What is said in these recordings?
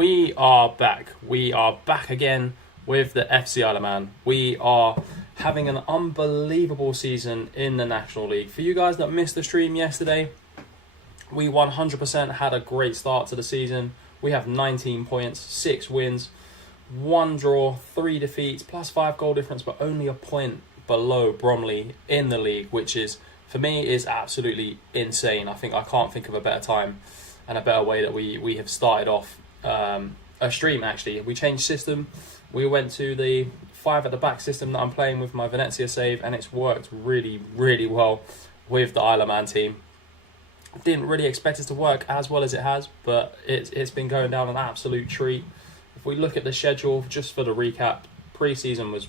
We are back. We are back again with the FC Isle of Man. We are having an unbelievable season in the National League. For you guys that missed the stream yesterday, we 100% had a great start to the season. We have 19 points, 6 wins, 1 draw, 3 defeats, plus 5 goal difference, but only a point below Bromley in the league, which is, for me, is absolutely insane. I can't think of a better time and a better way that we have started off a stream. Actually, we changed system. We went to the 5 at the back system that I'm playing with my Venezia save, and it's worked really, really well with the Isle of Man team. Didn't really expect it to work as well as it has, but it's been going down an absolute treat. If we look at the schedule, just for the recap, pre-season was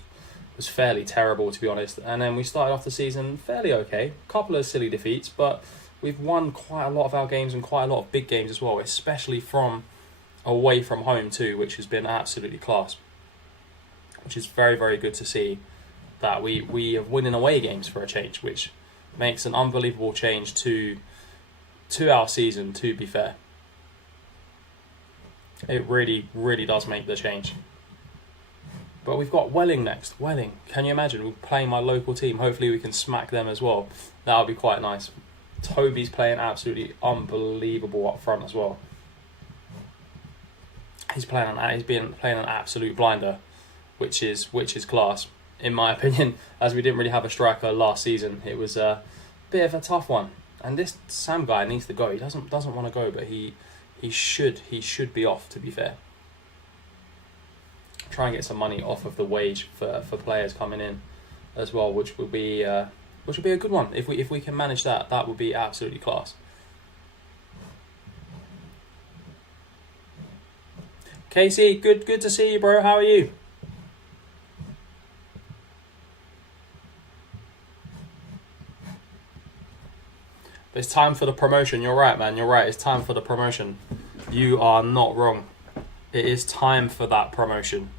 fairly terrible, to be honest, and then we started off the season fairly okay. Couple of silly defeats, but we've won quite a lot of our games and quite a lot of big games as well, especially from away from home too, which has been absolutely class. Which is very, very good to see that we have winning away games for a change, which makes an unbelievable change to our season, to be fair. It really, really does make the change. But we've got Welling next. Welling, can you imagine? We're playing my local team. Hopefully we can smack them as well. That would be quite nice. Toby's playing absolutely unbelievable up front as well. He's playing an absolute blinder, which is class, in my opinion, as we didn't really have a striker last season. It was a bit of a tough one. And this Sam guy needs to go. He doesn't want to go, but he should be off, to be fair. Try and get some money off of the wage for players coming in as well, which would be a good one. If we can manage that, that would be absolutely class. Casey, good to see you, bro. How are you? But it's time for the promotion. You're right, man. You're right. It's time for the promotion. You are not wrong. It is time for that promotion.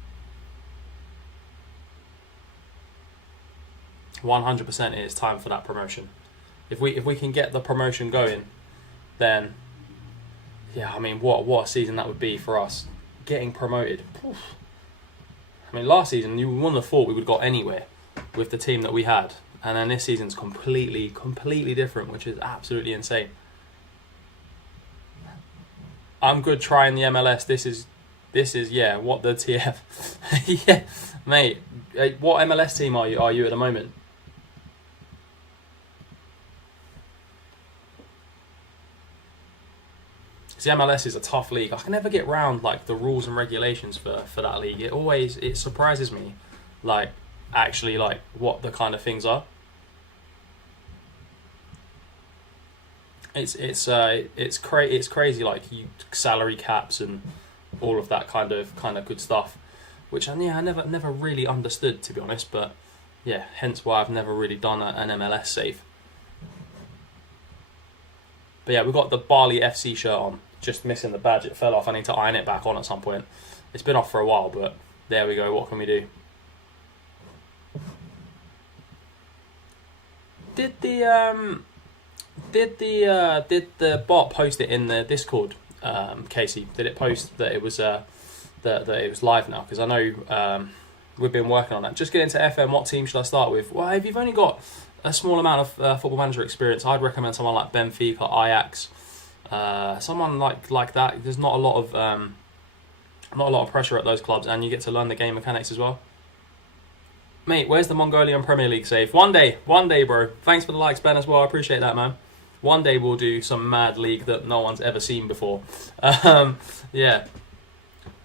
100% it is time for that promotion. If we can get the promotion going, then yeah, I mean, what a season that would be for us. Getting promoted. Oof. I mean, last season you wouldn't have thought we would have got anywhere with the team that we had, and then this season's completely different, which is absolutely insane. I'm good trying the MLS. This is yeah. What the TF? Yeah, mate. What MLS team are you at the moment? The MLS is a tough league. I can never get round like the rules and regulations for that league. It surprises me, like actually like what the kind of things are. It's crazy, like salary caps and all of that kind of good stuff, which I never really understood, to be honest. But yeah, hence why I've never really done an MLS save. But yeah, we've got the Bali FC shirt on. Just missing the badge. It fell off. I need to iron it back on at some point. It's been off for a while, but there we go. What can we do? Did the bot post it in the Discord, Casey? Did it post that it was that it was live now? Because I know we've been working on that. Just get into FM. What team should I start with? Well, if you've only got a small amount of Football Manager experience, I'd recommend someone like Benfica, Ajax, someone like that. There's not a lot of pressure at those clubs, and you get to learn the game mechanics as well. Mate, where's the Mongolian Premier League save? One day, bro. Thanks for the likes, Ben, as well. I appreciate that, man. One day we'll do some mad league that no one's ever seen before. Yeah.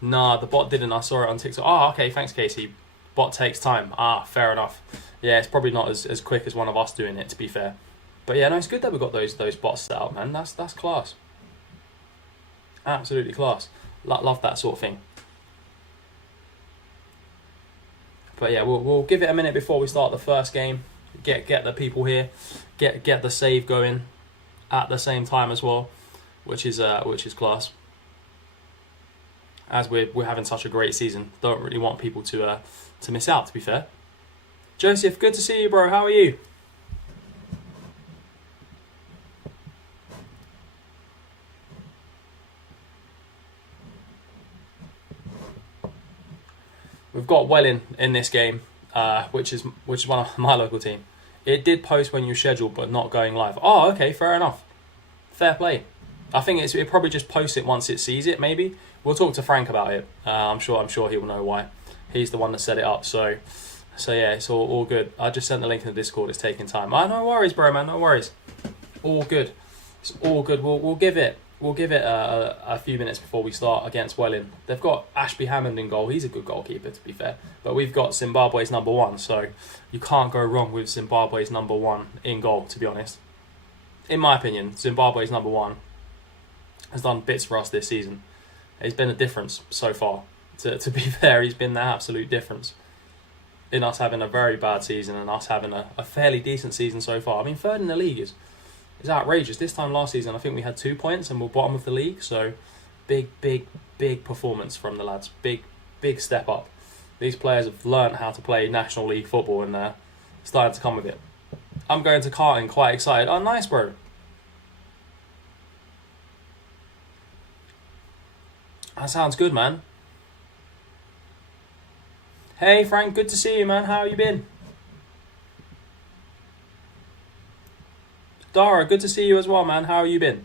Nah, the bot didn't. I saw it on TikTok. Oh, okay. Thanks, Casey. Bot takes time. Ah, fair enough. Yeah, it's probably not as quick as one of us doing it, to be fair. But yeah, no, it's good that we've got those bots set up, man. That's class. Absolutely class. Love that sort of thing. But yeah, we'll give it a minute before we start the first game. Get the people here. Get the save going at the same time as well, which is class. As we're having such a great season, don't really want people to miss out, to be fair. Joseph, good to see you, bro. How are you? we've got Welling in this game, which is one of my local team. It did post when you scheduled, but not going live. Oh, okay, fair enough. Fair play. I think it probably just posts it once it sees it. Maybe we'll talk to Frank about it. I'm sure he will know why. He's the one that set it up. So yeah, it's all good. I just sent the link in the Discord. It's taking time. No worries, bro, man. No worries. All good. It's all good. We'll give it a few minutes before we start against Welling. They've got Ashby Hammond in goal. He's a good goalkeeper, to be fair. But we've got Zimbabwe's number one, so you can't go wrong with Zimbabwe's number one in goal, to be honest. In my opinion, Zimbabwe's number one has done bits for us this season. He's been a difference so far. To be fair, he's been the absolute difference in us having a very bad season and us having a fairly decent season so far. I mean, third in the league is outrageous. This time last season, I think we had 2 points and we're bottom of the league. So big performance from the lads. Big step up. These players have learned how to play National League football and they're starting to come with it. I'm going to karting, quite excited. Oh, nice, bro. That sounds good, man. Hey, Frank, good to see you, man. How you been? Dara, good to see you as well, man. How you been?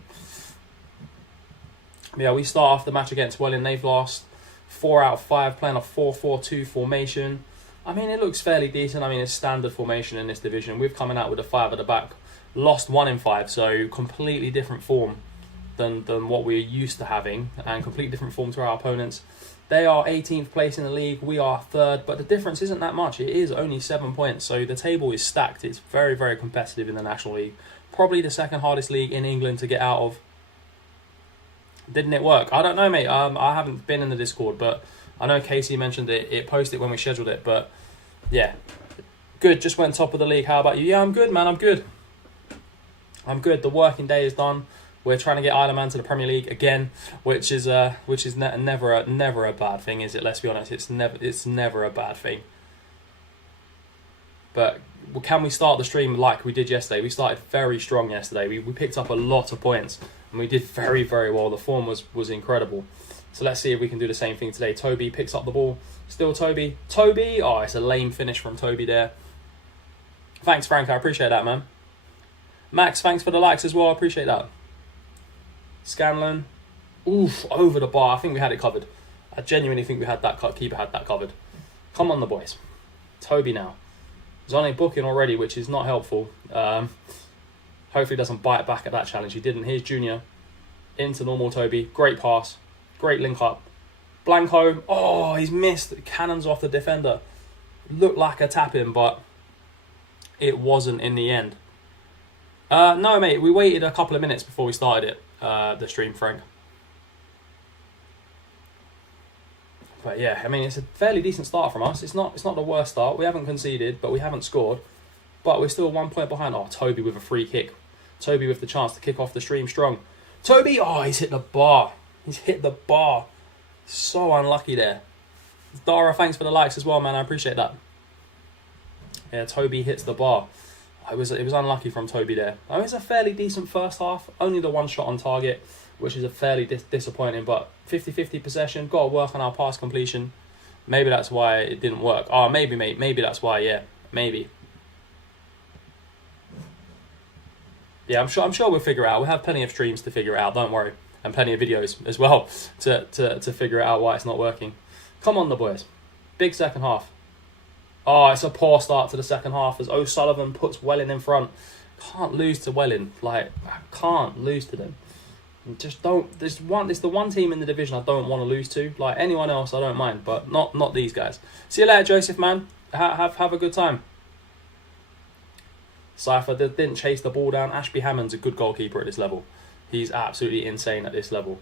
Yeah, we start off the match against Welling. They've lost 4 out of 5, playing a 4-4-2 formation. I mean, it looks fairly decent. I mean, it's standard formation in this division. We've coming out with a 5 at the back. Lost 1 in 5, so completely different form than what we're used to having, and completely different form to our opponents. They are 18th place in the league, we are 3rd, but the difference isn't that much. It is only 7 points, so the table is stacked. It's very, very competitive in the National League. Probably the second hardest league in England to get out of. Didn't it work? I don't know, mate. I haven't been in the Discord, but I know Casey mentioned it. It posted when we scheduled it, but yeah. Good, just went top of the league. How about you? Yeah, I'm good, man. I'm good. The working day is done. We're trying to get Isle of Man to the Premier League again, which is never a bad thing, is it? Let's be honest, it's never a bad thing. But can we start the stream like we did yesterday? We started very strong yesterday. We picked up a lot of points and we did very, very well. The form was incredible. So let's see if we can do the same thing today. Toby picks up the ball. Still Toby. Oh, it's a lame finish from Toby there. Thanks, Frank. I appreciate that, man. Max, thanks for the likes as well. I appreciate that. Scanlon. Oof, over the bar. I think we had it covered. I genuinely think we had that keeper had that covered. Come on, the boys. Toby now. Zone booking already, which is not helpful. Hopefully he doesn't bite back at that challenge. He didn't. Here's Junior. Into normal Toby. Great pass. Great link up. Blanco. Oh, he's missed. Cannons off the defender. Looked like a tap-in, but it wasn't in the end. No, mate. We waited a couple of minutes before we started it. The stream, Frank. But yeah, I mean, it's a fairly decent start from us. It's not the worst start. We haven't conceded, but we haven't scored. But we're still 1 point behind. Oh, Toby with a free kick. Toby with the chance to kick off the stream strong. Toby, oh, he's hit the bar. So unlucky there. Dara, thanks for the likes as well, man. I appreciate that. Yeah, Toby hits the bar. It was unlucky from Toby there. I mean, it's a fairly decent first half. Only the 1 shot on target, which is a fairly disappointing. But 50-50 possession. Got to work on our pass completion. Maybe that's why it didn't work. Oh, maybe, mate. Maybe that's why, yeah. Maybe. Yeah, I'm sure we'll figure it out. We'll have plenty of streams to figure it out, don't worry. And plenty of videos as well to figure out why it's not working. Come on, the boys. Big second half. Oh, it's a poor start to the second half as O'Sullivan puts Welling in front. Can't lose to Welling. I can't lose to them. Just don't. It's the one team in the division I don't want to lose to. Anyone else, I don't mind, but not these guys. See you later, Joseph, man. Have a good time. Cypher didn't chase the ball down. Ashby Hammond's a good goalkeeper at this level. He's absolutely insane at this level.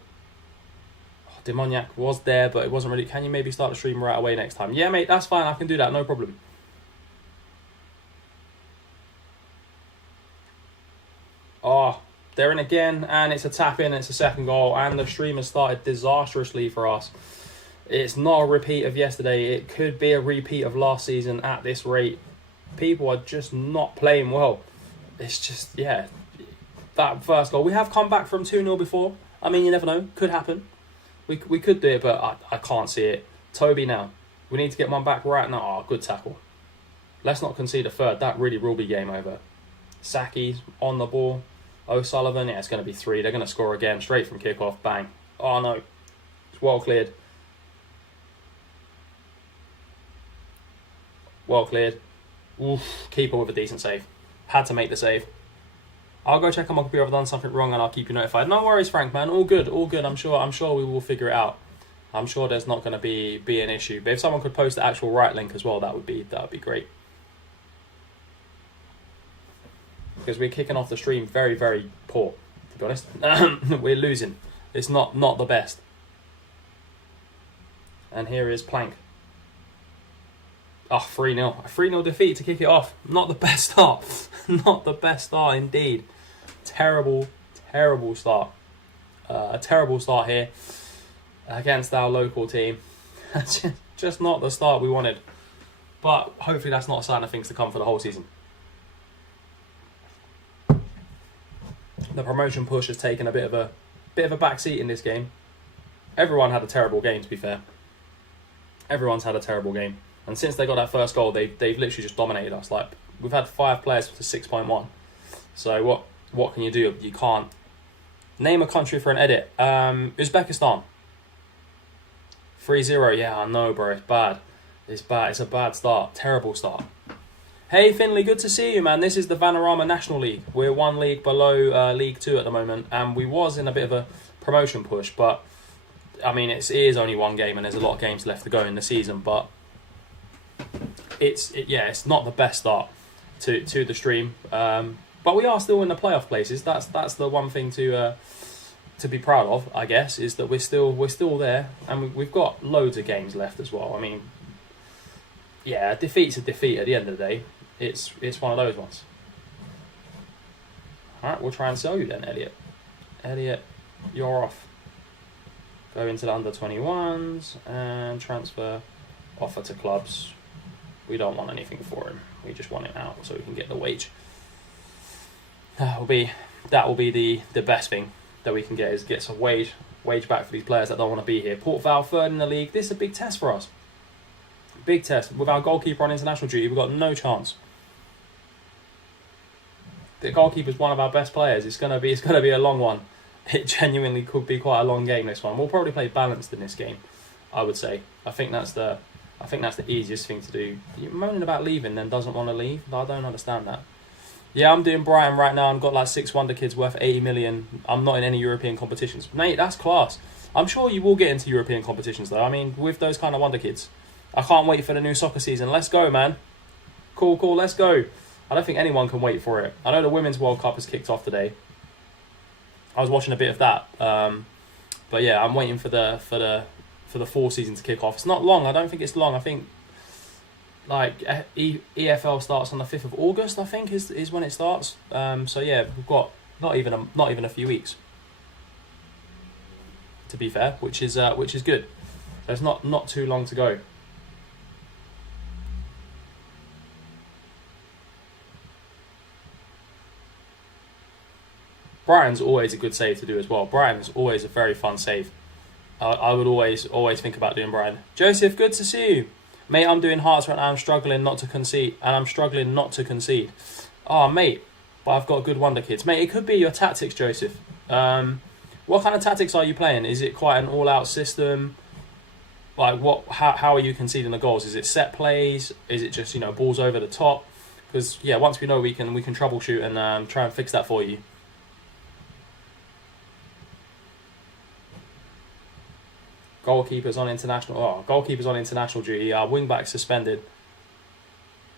Demoniac was there, but it wasn't really... Can you maybe start the stream right away next time? Yeah, mate, that's fine. I can do that. No problem. Oh, they're in again, and it's a tap-in. It's a second goal, and the stream has started disastrously for us. It's not a repeat of yesterday. It could be a repeat of last season at this rate. People are just not playing well. It's just, yeah. That first goal. We have come back from 2-0 before. I mean, you never know. Could happen. We could do it, but I can't see it. Toby now. We need to get one back right now. Oh, good tackle. Let's not concede a third. That really will be game over. Saki's on the ball. O'Sullivan, yeah, it's going to be 3. They're going to score again, straight from kickoff. Bang. Oh, no. It's well cleared. Well cleared. Oof. Keeper with a decent save. Had to make the save. I'll go check on my computer if I've done something wrong and I'll keep you notified. No worries, Frank, man. All good, all good. I'm sure we will figure it out. I'm sure there's not going to be an issue. But if someone could post the actual right link as well, that would be great. Because we're kicking off the stream very, very poor, to be honest. We're losing. It's not the best. And here is Plank. Oh, 3-0. A 3-0 defeat to kick it off. Not the best start. Not the best start indeed. Terrible, terrible start. A terrible start here against our local team. Just not the start we wanted. But hopefully that's not a sign of things to come for the whole season. The promotion push has taken a bit of a back seat in this game. Everyone had a terrible game, to be fair. Everyone's had a terrible game. And since they got that first goal, they've literally just dominated us. Like, we've had 5 players to 6.1. So what can you do? You can't. Name a country for an edit. Uzbekistan. 3-0. Yeah, I know, bro. It's bad. It's bad. It's a bad start. Terrible start. Hey, Finley. Good to see you, man. This is the Vanarama National League. We're 1 league below League 2 at the moment. And we was in a bit of a promotion push. But, I mean, it is only 1 game and there's a lot of games left to go in the season. But it's not the best start to the stream. But we are still in the playoff places. That's the one thing to be proud of, I guess, is that we're still there, and we've got loads of games left as well. I mean, yeah, a defeat's a defeat at the end of the day. It's one of those ones. All right, we'll try and sell you then, Elliot. Elliot, you're off. Go into the under-21s and transfer offer to clubs. We don't want anything for him. We just want him out so we can get the wage. That will be the best thing that we can get, is get some wage back for these players that don't want to be here. Port Vale 3rd in the league. This is a big test for us. Big test. With our goalkeeper on international duty, we've got no chance. The goalkeeper's one of our best players. It's gonna be a long one. It genuinely could be quite a long game, this one. We'll probably play balanced in this game, I would say. I think that's the easiest thing to do. You're moaning about leaving, then doesn't want to leave. I don't understand that. Yeah, I'm doing Brighton right now. I've got like 6 wonder kids worth 80 million. I'm not in any European competitions. Mate, that's class. I'm sure you will get into European competitions though. I mean, with those kind of wonder kids. I can't wait for the new soccer season. Let's go, man. Cool, let's go. I don't think anyone can wait for it. I know the Women's World Cup has kicked off today. I was watching a bit of that. But yeah, I'm waiting for the fall season to kick off. It's not long. I don't think it's long. I think like EFL starts on the 5th of August, I think is when it starts. So yeah, we've got not even a few weeks, to be fair, which is good. There's not too long to go. Brighton's always a good save to do as well. Brighton's always a very fun save. I would always think about doing Brighton. Joseph, good to see you. Mate, I'm doing Hearts right now. I'm struggling not to concede. Oh, mate, but I've got good wonder kids. Mate, it could be your tactics, Joseph. What kind of tactics are you playing? Is it quite an all-out system? Like, how are you conceding the goals? Is it set plays? Is it just, balls over the top? Because, yeah, once we know, we can troubleshoot and try and fix that for you. Goalkeepers on international duty. Our wing-back suspended.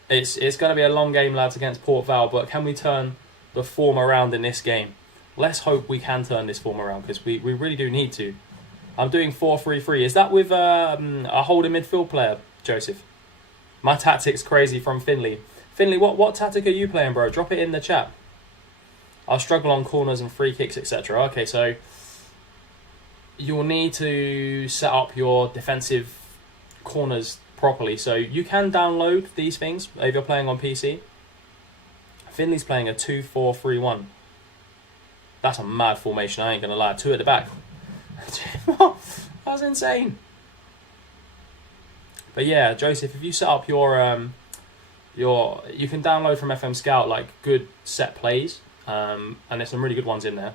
It's going to be a long game, lads, against Port Vale, but can we turn the form around in this game? Let's hope we can turn this form around, because we really do need to. I'm doing 4-3-3. Is that with a holding midfield player, Joseph? My tactic's crazy from Finley. Finley, what tactic are you playing, bro? Drop it in the chat. I'll struggle on corners and free kicks, etc. Okay, so you'll need to set up your defensive corners properly. So you can download these things if you're playing on PC. Finley's playing a 2-4-3-1. That's a mad formation, I ain't going to lie. 2 at the back. That's insane. But yeah, Joseph, if you set up you can download from FM Scout like good set plays, and there's some really good ones in there.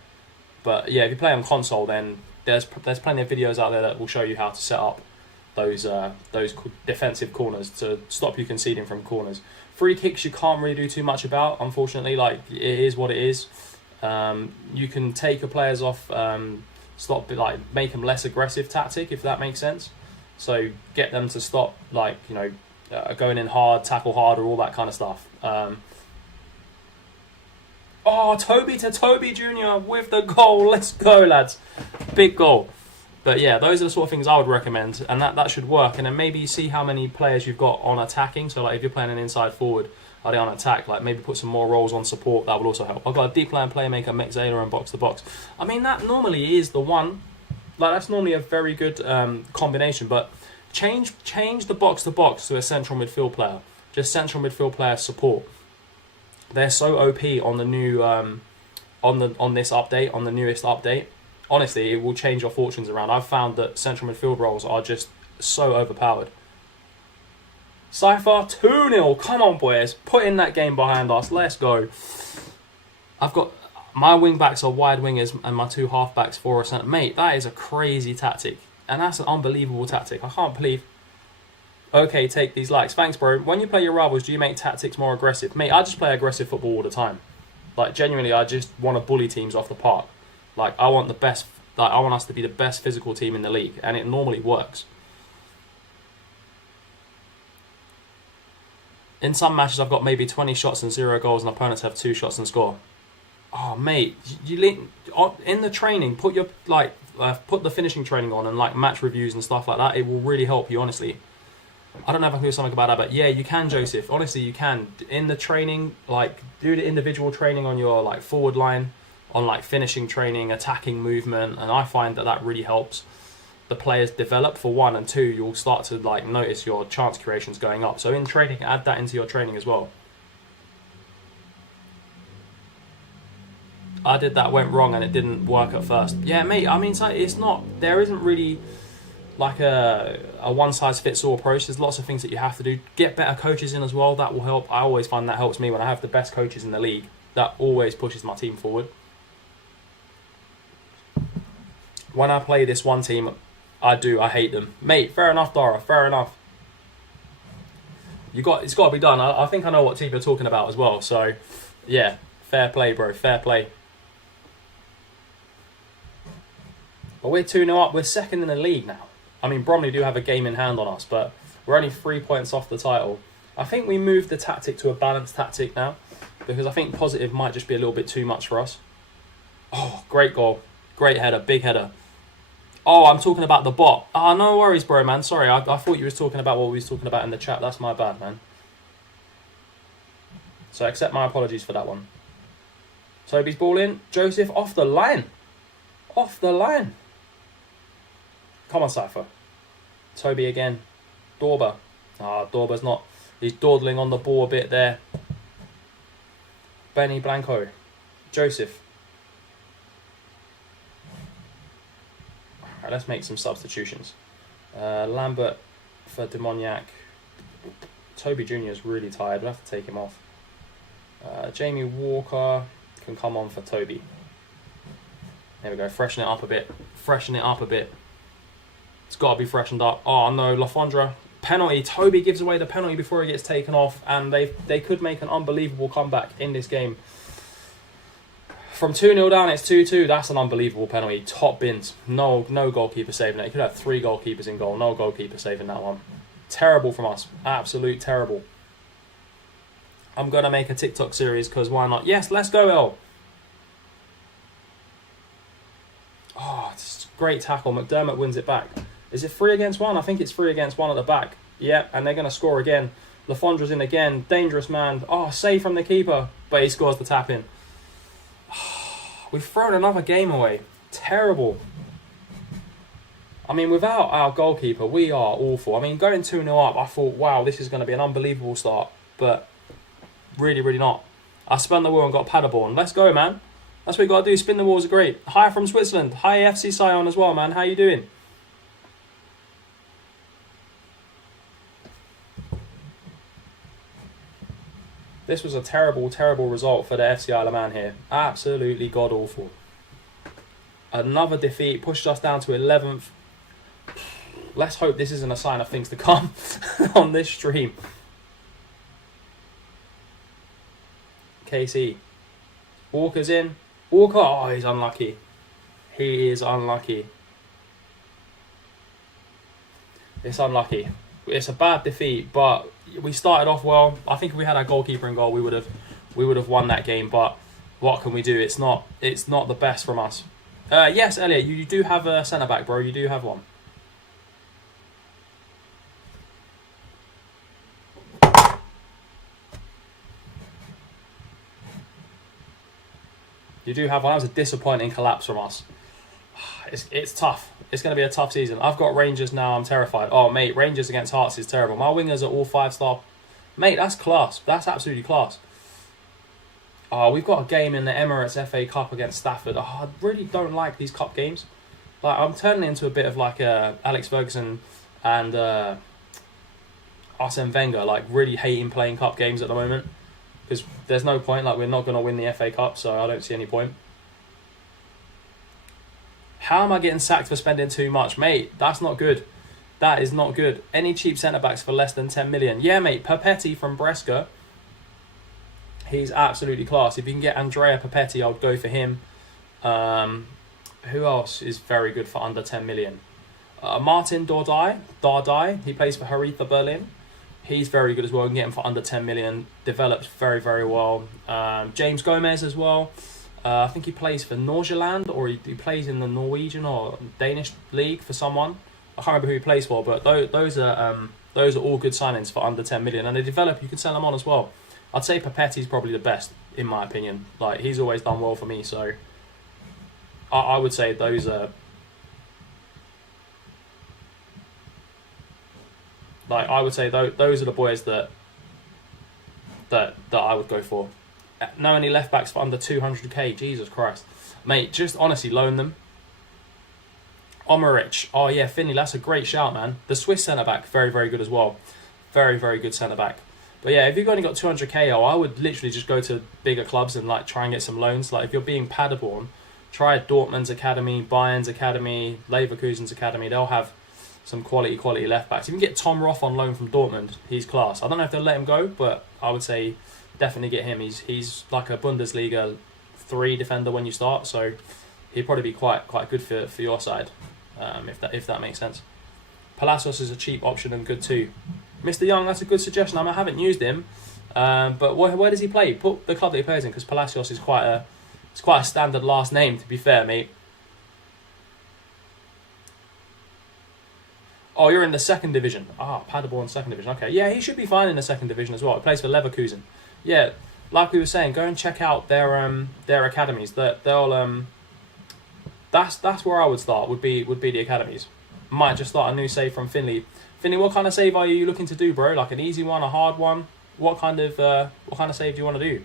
But yeah, if you play on console, then there's plenty of videos out there that will show you how to set up those defensive corners to stop you conceding from corners. Free kicks you can't really do too much about, unfortunately. Like, it is what it is. You can take your players off, make them less aggressive tactic, if that makes sense. So get them to stop, going in hard, tackle hard, or all that kind of stuff. Toby to Toby Jr. with the goal. Let's go, lads. Big goal. But yeah, those are the sort of things I would recommend, and that should work. And then maybe see how many players you've got on attacking. So like if you're playing an inside forward, are they on attack? Like maybe put some more roles on support. That will also help. I've got a deep line playmaker, Mexaler, and box to box. I mean, that normally is the one. Like, that's normally a very good combination. But change the box to box to a central midfield player. Just central midfield player support. They're so OP on the new on this update, on the newest update. Honestly, it will change your fortunes around. I've found that central midfield roles are just so overpowered. Cypher, 2-0. Come on, boys. Put in that game behind us. Let's go. I've got... My wing-backs are wide wingers and my two half-backs for a centre. Mate, that is a crazy tactic. And that's an unbelievable tactic. I can't believe... Okay, take these likes. Thanks, bro. When you play your rivals, do you make tactics more aggressive? Mate, I just play aggressive football all the time. Like, genuinely, I just want to bully teams off the park. Like, I want the best... Like, I want us to be the best physical team in the league. And it normally works. In some matches, I've got maybe 20 shots and 0 goals, and opponents have 2 shots and score. Oh, mate, in the training, put the finishing training on, and like match reviews and stuff like that. It will really help you, honestly. I don't know if I can do something about that, but yeah, you can, Joseph. Honestly, you can. In the training, like, do the individual training on your like forward line, on like finishing training, attacking movement, and I find that really helps the players develop, for one, and two, you'll start to like notice your chance creations going up. So in training, add that into your training as well. I did that, went wrong, and it didn't work at first. Yeah, mate, I mean, it's not, there isn't really like a one-size-fits-all approach. There's lots of things that you have to do. Get better coaches in as well, that will help. I always find that helps me when I have the best coaches in the league. That always pushes my team forward. When I play this one team, I hate them. Mate, fair enough, Dara, fair enough. It's got to be done. I think I know what team you're talking about as well. So, yeah, fair play, bro, fair play. But we're 2-0 up. We're second in the league now. I mean, Bromley do have a game in hand on us, but we're only 3 points off the title. I think we moved the tactic to a balanced tactic now, because I think positive might just be a little bit too much for us. Oh, great goal. Great header, big header. Oh, I'm talking about the bot. No worries, bro, man. Sorry, I thought you was talking about what we was talking about in the chat. That's my bad, man. So accept my apologies for that one. Toby's ball in. Joseph off the line. Off the line. Come on, Cypher. Toby again. Dorber. Dorber's not. He's dawdling on the ball a bit there. Benny Blanco. Joseph. Alright, let's make some substitutions. Lambert for Demoniac. Toby Jr. is really tired. We'll have to take him off. Jamie Walker can come on for Toby. There we go. Freshen it up a bit. Freshen it up a bit. It's got to be freshened up. Oh no, Lafondra. Penalty. Toby gives away the penalty before he gets taken off, and they could make an unbelievable comeback in this game. From 2-0 down, it's 2-2. That's an unbelievable penalty. Top bins. No goalkeeper saving it. You could have 3 goalkeepers in goal. No goalkeeper saving that one. Terrible from us. Absolute terrible. I'm going to make a TikTok series, because why not? Yes, let's go, El. Oh, it's a great tackle. McDermott wins it back. Is it 3 against 1? I think it's 3 against 1 at the back. Yeah, and they're going to score again. Lafondra's in again. Dangerous man. Oh, save from the keeper. But he scores the tap in. We've thrown another game away. Terrible. I mean, without our goalkeeper, we are awful. I mean, going 2-0 up, I thought, wow, this is going to be an unbelievable start. But really, really not. I spun the wheel and got paddleborn. Let's go, man. That's what you got to do. Spin the wheels are great. Hi from Switzerland. Hi, FC Sion as well, man. How you doing? This was a terrible, terrible result for the FC Isle of Man here. Absolutely god-awful. Another defeat pushed us down to 11th. Let's hope this isn't a sign of things to come on this stream. KC. Walker's in. Walker, oh, he's unlucky. He is unlucky. It's unlucky. It's a bad defeat, but we started off well. I think if we had our goalkeeper in goal, we would have won that game. But what can we do? It's not the best from us. Yes, Elliot, you do have a centre back, bro. You do have one. You do have one. That was a disappointing collapse from us. It's tough. It's going to be a tough season. I've got Rangers now. I'm terrified. Oh, mate, Rangers against Hearts is terrible. My wingers are all 5-star. Mate, that's class. That's absolutely class. Oh, we've got a game in the Emirates FA Cup against Stafford. Oh, I really don't like these cup games. Like, I'm turning into a bit of like Alex Ferguson and Arsene Wenger, like really hating playing cup games at the moment. Because there's no point. Like, we're not going to win the FA Cup, so I don't see any point. How am I getting sacked for spending too much? Mate, that's not good. That is not good. Any cheap centre-backs for less than 10 million? Yeah, mate, Papetti from Brescia. He's absolutely class. If you can get Andrea Papetti, I would go for him. Who else is very good for under 10 million? Martin Dardai. He plays for Hertha Berlin. He's very good as well. You can get him for under 10 million. Developed very, very well. James Gomez as well. I think he plays for Nordsjælland, or he plays in the Norwegian or Danish league for someone. I can't remember who he plays for, but those are all good signings for under 10 million. And they develop, you can sell them on as well. I'd say Papetti's probably the best, in my opinion. Like, he's always done well for me, so I would say those are... Like, I would say those are the boys that I would go for. No, any left backs for under 200k. Jesus Christ, mate! Just honestly loan them. Omerich. Oh yeah, Finley. That's a great shout, man. The Swiss centre back, very, very good as well. Very, very good centre back. But yeah, if you've only got 200k, I would literally just go to bigger clubs and like try and get some loans. Like, if you're being Paderborn, try Dortmund's academy, Bayern's academy, Leverkusen's academy. They'll have some quality left backs. If you can get Tom Roth on loan from Dortmund, he's class. I don't know if they'll let him go, but I would say definitely get him. He's like a Bundesliga 3 defender when you start, so he'd probably be quite good for your side, if that makes sense. Palacios is a cheap option and good too. Mr. Young, that's a good suggestion. I haven't used him, but where does he play? Put the club that he plays in, because Palacios is quite a standard last name, to be fair, mate. Oh, you're in the 2nd division. Paderborn 2nd division. Okay, yeah, he should be fine in the 2nd division as well. He plays for Leverkusen. Yeah, like we were saying, go and check out their academies. That's where I would start. Would be the academies. Might just start a new save from Finley. Finley, what kind of save are you looking to do, bro? Like an easy one, a hard one? What kind of save do you want to do?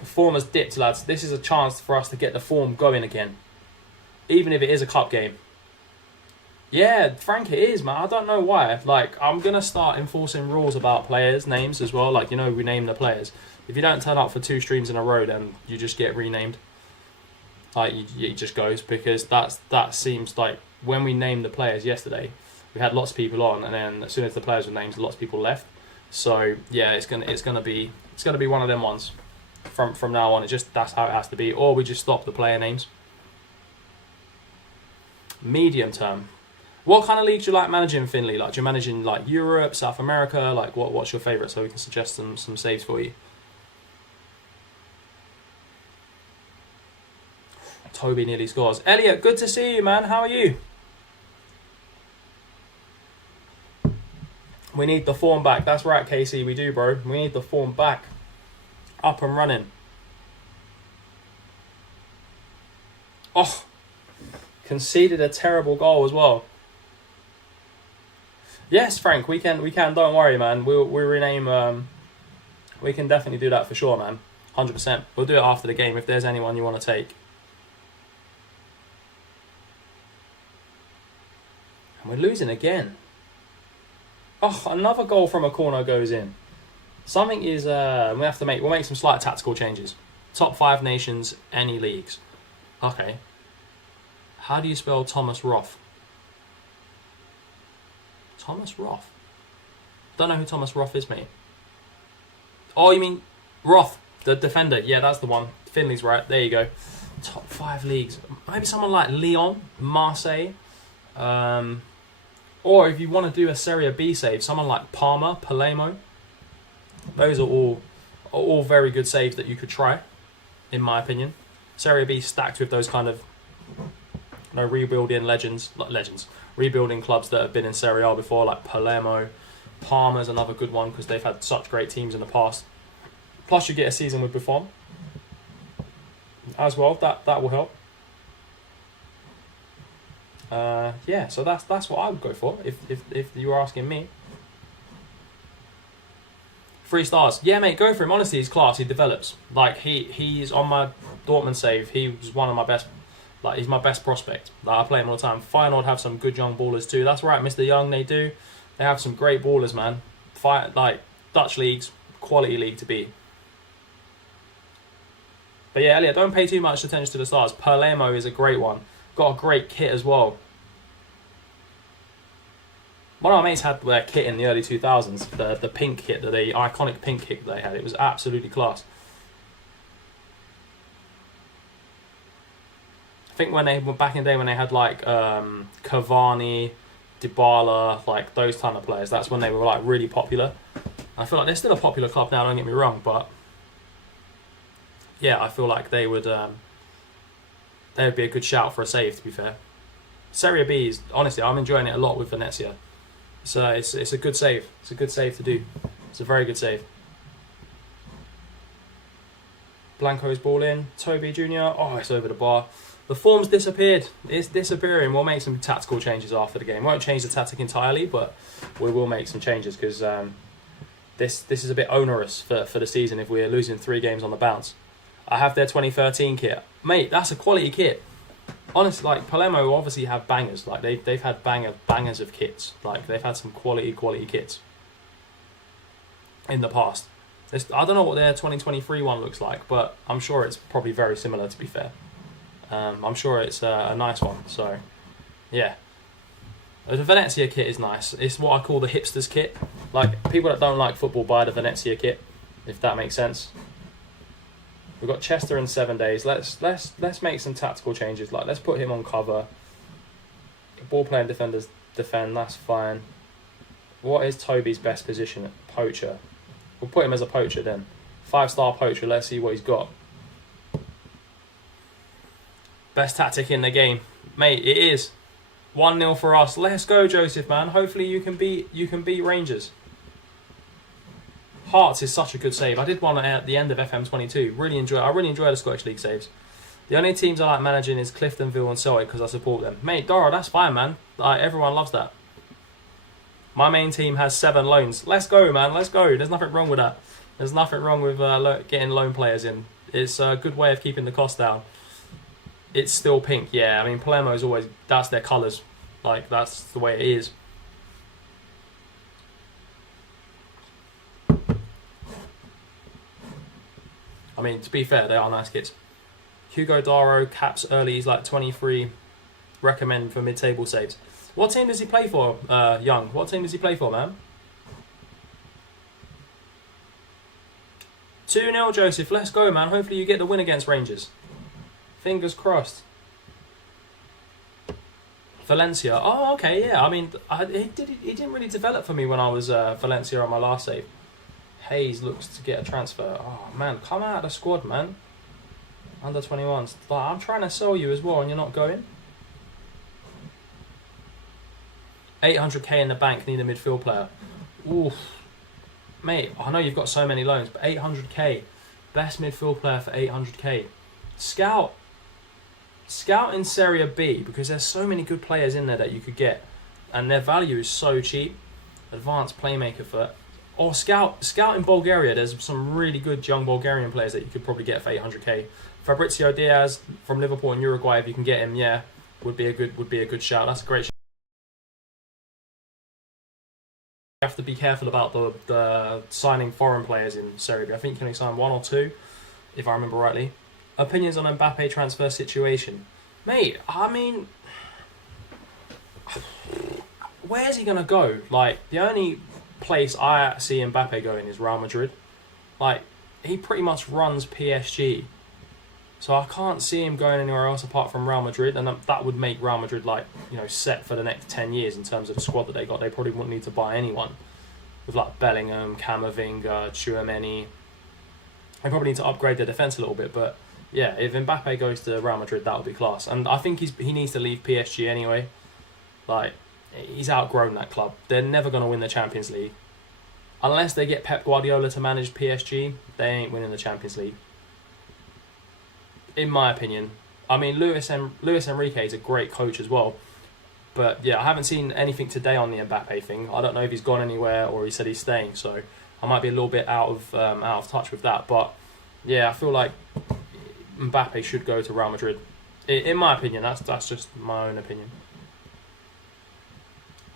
The form has dipped, lads. This is a chance for us to get the form going again, even if it is a cup game. Yeah, Frank, it is, man. I don't know why. Like, I'm going to start enforcing rules about players' names as well. Like, we name the players. If you don't turn up for 2 streams in a row, then you just get renamed. Like, it just goes, because that seems like when we named the players yesterday, we had lots of people on, and then as soon as the players were named, lots of people left. So, yeah, it's gonna be one of them ones from now on. That's how it has to be. Or we just stop the player names. Medium term. What kind of leagues do you like managing, Finley? Like, do you manage in like Europe, South America? Like, what's your favourite, so we can suggest some saves for you? Toby nearly scores. Elliot, good to see you, man. How are you? We need the form back. That's right, Casey. We do, bro. We need the form back. Up and running. Oh, conceded a terrible goal as well. Yes, Frank, we can. Don't worry, man. We'll rename. We can definitely do that for sure, man. 100%. We'll do it after the game if there's anyone you want to take. And we're losing again. Oh, another goal from a corner goes in. Something is we'll make some slight tactical changes. Top 5 nations, any leagues. Okay. How do you spell Thomas Roth? Thomas Roth? Don't know who Thomas Roth is, mate. Oh, you mean Roth, the defender. Yeah, that's the one. Finley's right. There you go. Top 5 leagues. Maybe someone like Lyon, Marseille. Or if you want to do a Serie B save, someone like Parma, Palermo. Those are all very good saves that you could try, in my opinion. Serie B stacked with those kind of rebuilding rebuilding clubs that have been in Serie A before, like Palermo. Parma's another good one because they've had such great teams in the past. Plus, you get a season with Buffon as well. That will help. Yeah, so that's what I would go for if you were asking me. 3 stars. Yeah, mate, go for him. Honestly, he's class. He develops. Like, he's on my Dortmund save. He was one of my best. Like, he's my best prospect. Like, I play him all the time. Feyenoord have some good young ballers too. That's right, Mr. Young. They do. They have some great ballers, man. Like Dutch leagues, quality league to be. But yeah, Elliot, don't pay too much attention to the stars. Palermo is a great one. Got a great kit as well. One of our mates had their kit in the early 2000s, the pink kit, the iconic pink kit they had. It was absolutely class. I think when they were back in the day when they had like Cavani, Dybala, like those kind of players, that's when they were like really popular. I feel like they're still a popular club now, don't get me wrong, but yeah, I feel like they would be a good shout for a save, to be fair. Serie B is, honestly, I'm enjoying it a lot with Venezia. So it's a good save. It's a good save to do. It's a very good save. Blanco's ball in. Toby Jr. Oh, it's over the bar. The form's disappeared. It's disappearing. We'll make some tactical changes after the game. Won't change the tactic entirely, but we will make some changes because this is a bit onerous for the season if we're losing 3 games on the bounce. I have their 2013 kit. Mate, that's a quality kit. Honestly, like, Palermo obviously have bangers. Like, they've had bangers of kits. Like, they've had some quality kits in the past. I don't know what their 2023 one looks like, but I'm sure it's probably very similar, to be fair. I'm sure it's a nice one. So, yeah. The Venezia kit is nice. It's what I call the hipsters kit. Like, people that don't like football buy the Venezia kit, if that makes sense. We've got Chester in 7 days. Let's make some tactical changes. Like, let's put him on cover. Ball playing defenders defend. That's fine. What is Toby's best position? Poacher. We'll put him as a poacher then. 5-star poacher. Let's see what he's got. Best tactic in the game, mate. It is 1-0 for us. Let's go, Joseph, man. Hopefully you can beat Rangers. Hearts is such a good save. I did one at the end of FM23. I really enjoy the Scottish League saves. The only teams I like managing is Cliftonville and Celtic because I support them. Mate, Dora, that's fine, man. Like, everyone loves that. My main team has 7 loans. Let's go, man. Let's go. There's nothing wrong with that. There's nothing wrong with getting loan players in. It's a good way of keeping the cost down. It's still pink. Yeah, I mean, Palermo is always... That's their colours. Like, that's the way it is. I mean, to be fair, they are nice kits. Hugo Daro, caps early, he's like 23. Recommend for mid-table saves. What team does he play for, Young? What team does he play for, man? 2-0, Joseph. Let's go, man. Hopefully you get the win against Rangers. Fingers crossed. Valencia. Oh, okay, yeah. I mean, he didn't really develop for me when I was Valencia on my last save. Hayes looks to get a transfer. Oh, man, come out of the squad, man. Under 21s. Like, I'm trying to sell you as well, and you're not going. 800k in the bank, need a midfield player. Oof. Mate, I know you've got so many loans, but 800k. Best midfield player for 800k. Scout in Serie B, because there's so many good players in there that you could get. And their value is so cheap. Advanced playmaker for... Or scout in Bulgaria. There's some really good young Bulgarian players that you could probably get for 800k. Fabrizio Diaz from Liverpool and Uruguay, if you can get him, yeah, would be a good shout. That's a great shout. have to be careful about the signing foreign players in Serie B. I think you can only sign 1 or 2, if I remember rightly. Opinions on Mbappe transfer situation. Mate, I mean, where's he going to go? Like, the only place I see Mbappe going is Real Madrid. Like, he pretty much runs PSG. So I can't see him going anywhere else apart from Real Madrid. And that would make Real Madrid, like, you know, set for the next 10 years in terms of the squad that they got. They probably wouldn't need to buy anyone. With, like, Bellingham, Camavinga, Tchouaméni. They probably need to upgrade their defence a little bit. But, yeah, if Mbappe goes to Real Madrid, that would be class. And I think he needs to leave PSG anyway. Like, he's outgrown that club. They're never going to win the Champions League. Unless they get Pep Guardiola to manage PSG, they ain't winning the Champions League. In my opinion. I mean, Luis Enrique is a great coach as well. But, yeah, I haven't seen anything today on the Mbappe thing. I don't know if he's gone anywhere or he said he's staying. So, I might be a little bit out of touch with that. But, yeah, I feel like Mbappe should go to Real Madrid. In my opinion, that's just my own opinion.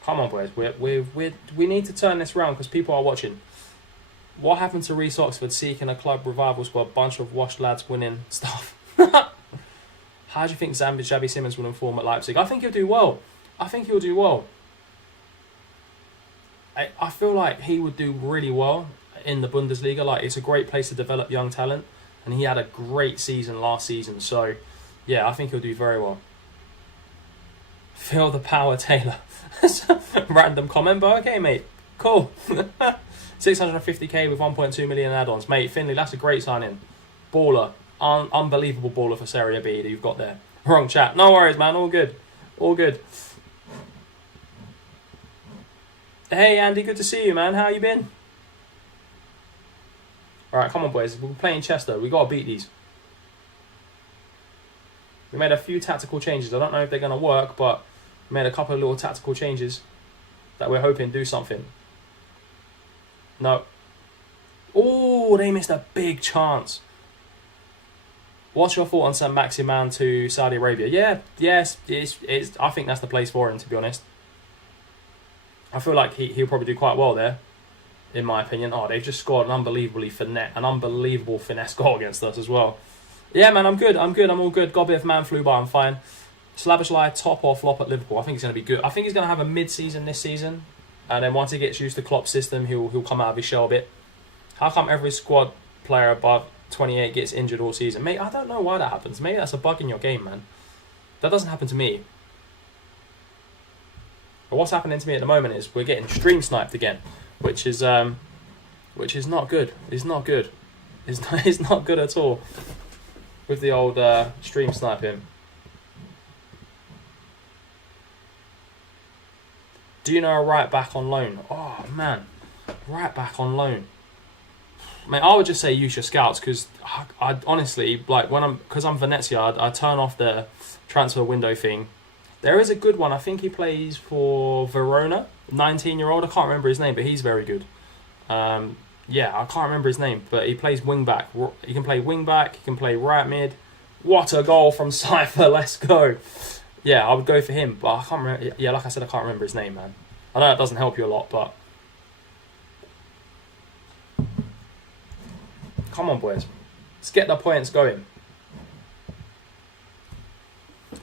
Come on, boys. We need to turn this round because people are watching. What happened to Reece Oxford seeking a club revival squad? Bunch of washed lads winning stuff. How do you think Xabi Simons will inform at Leipzig? I think he'll do well. I feel like he would do really well in the Bundesliga. Like, it's a great place to develop young talent. And he had a great season last season. So, yeah, I think he'll do very well. Feel the power, Taylor. Random comment, but okay, mate. Cool. 650k with 1.2 million add-ons. Mate, Finley, that's a great sign-in. Baller. Unbelievable baller for Serie B that you've got there. Wrong chat. No worries, man. All good. All good. Hey, Andy. Good to see you, man. How you been? Alright, come on, boys. We're playing chess, though. We've got to beat these. We made a few tactical changes. I don't know if they're going to work, but we made a couple of little tactical changes that we're hoping do something. No. Oh, they missed a big chance. What's your thought on St. Maximan to Saudi Arabia? Yes, I think that's the place for him, to be honest. I feel like he'll probably do quite well there, in my opinion. Oh, they've just scored an unbelievable finesse goal against us as well. Yeah, man, I'm good. I'm all good. Got a bit of man flu, but I'm fine. Szoboszlai, top or flop at Liverpool? I think he's going to be good. I think he's going to have a mid-season this season. And then once he gets used to Klopp's system, he'll come out of his shell a bit. How come every squad player above 28 gets injured all season? Mate, I don't know why that happens. Maybe that's a bug in your game, man. That doesn't happen to me. But what's happening to me at the moment is we're getting stream sniped again, which is not good. It's not good. It's not good at all with the old stream sniping. Do you know a right back on loan? Oh man, right back on loan. Mate, I would just say use your scouts because I honestly, like, because I'm Venezia, I turn off the transfer window thing. There is a good one. I think he plays for Verona, 19-year-old. I can't remember his name, but he's very good. Yeah, I can't remember his name, but he plays wing back. He can play wing back. He can play right mid. What a goal from Cypher! Let's go. Yeah, I would go for him, but I can't remember. Yeah, like I said, I can't remember his name, man. I know that doesn't help you a lot, but come on, boys. Let's get the points going.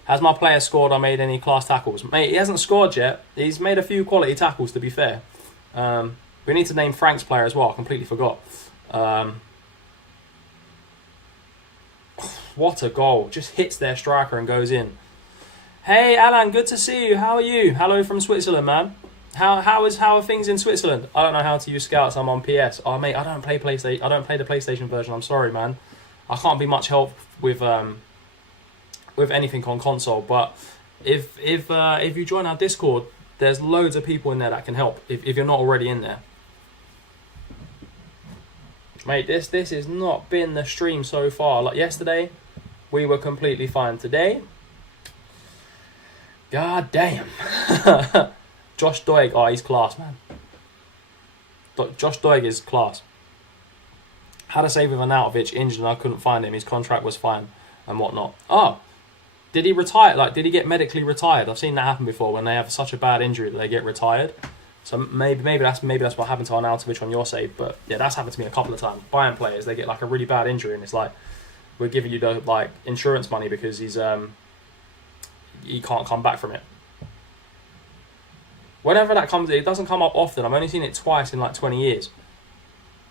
Has my player scored or made any class tackles? Mate, he hasn't scored yet. He's made a few quality tackles, to be fair. We need to name Frank's player as well. I completely forgot. What a goal. Just hits their striker and goes in. Hey, Alan, good to see you. How are you? Hello from Switzerland, man. How are things in Switzerland? I don't know how to use Scouts. I'm on PS. Oh, mate, I don't play PlayStation. I don't play the PlayStation version. I'm sorry, man. I can't be much help with anything on console. But if you join our Discord, there's loads of people in there that can help. If you're not already in there, mate, this has not been the stream so far. Like yesterday, we were completely fine. Today, god damn. Josh Doig, oh, he's class, man. Josh Doig is class. Had a save with Arnautovic, injured and I couldn't find him. His contract was fine and whatnot. Oh, did he retire? Like, did he get medically retired? I've seen that happen before when they have such a bad injury that they get retired. So maybe that's what happened to Arnautovic on your save. But yeah, that's happened to me a couple of times. Bayern players, they get like a really bad injury, and it's like we're giving you the like insurance money because he can't come back from it. Whenever that comes, it doesn't come up often. I've only seen it twice in like 20 years.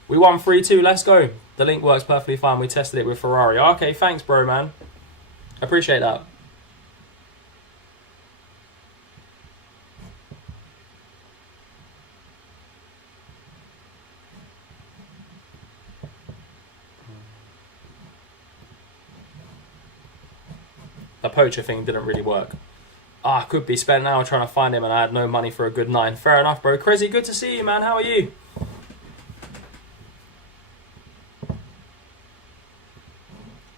We won 3-2. Let's go. The link works perfectly fine. We tested it with Ferrari. Okay, thanks, bro, man. Appreciate that. The poacher thing didn't really work. I could be spent an hour trying to find him and I had no money for a good 9. Fair enough, bro. Crizzy, good to see you, man. How are you?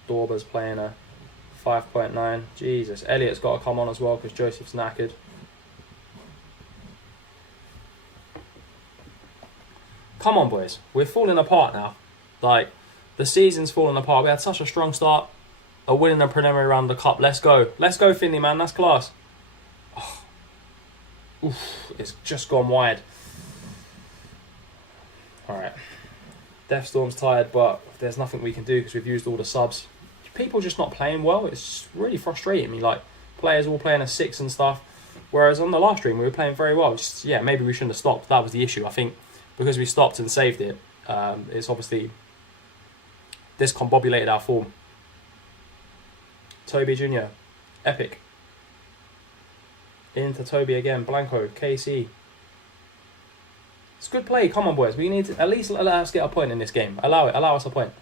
Dorber's playing a 5.9. Jesus. Elliot's got to come on as well because Joseph's knackered. Come on, boys. We're falling apart now. Like, the season's falling apart. We had such a strong start. A win in the preliminary round of the cup. Let's go. Let's go, Finley, man. That's class. Oh. Oof. It's just gone wide. Alright. Deathstorm's tired, but there's nothing we can do because we've used all the subs. People just not playing well. It's really frustrating me. Like, players all playing a 6 and stuff. Whereas on the last stream, we were playing very well. Just, yeah, maybe we shouldn't have stopped. That was the issue. I think because we stopped and saved it, it's obviously discombobulated our form. Toby Jr. Epic. Into Toby again. Blanco. KC. It's good play. Come on, boys. We need to at least let us get a point in this game. Allow it. Allow us a point.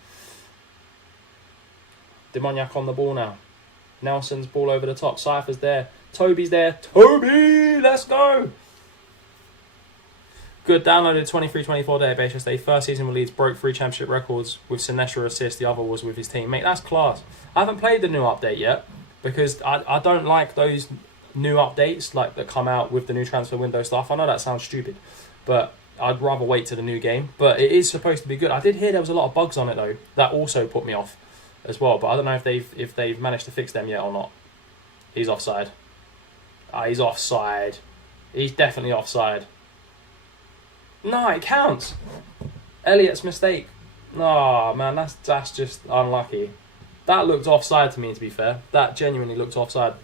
Demoniac on the ball now. Nelson's ball over the top. Cypher's there. Toby's there. Toby! Let's go! Good. Downloaded 23-24 database yesterday. First season with Leeds. Broke 3 championship records with Sinestro assist. The other was with his team. Mate, that's class. I haven't played the new update yet because I don't like those new updates like that come out with the new transfer window stuff. I know that sounds stupid, but I'd rather wait to the new game. But it is supposed to be good. I did hear there was a lot of bugs on it though. That also put me off as well. But I don't know if they've managed to fix them yet or not. He's offside. He's offside. He's definitely offside. No, it counts. Elliot's mistake. Oh man, that's just unlucky. That looked offside to me, to be fair. That genuinely looked offside.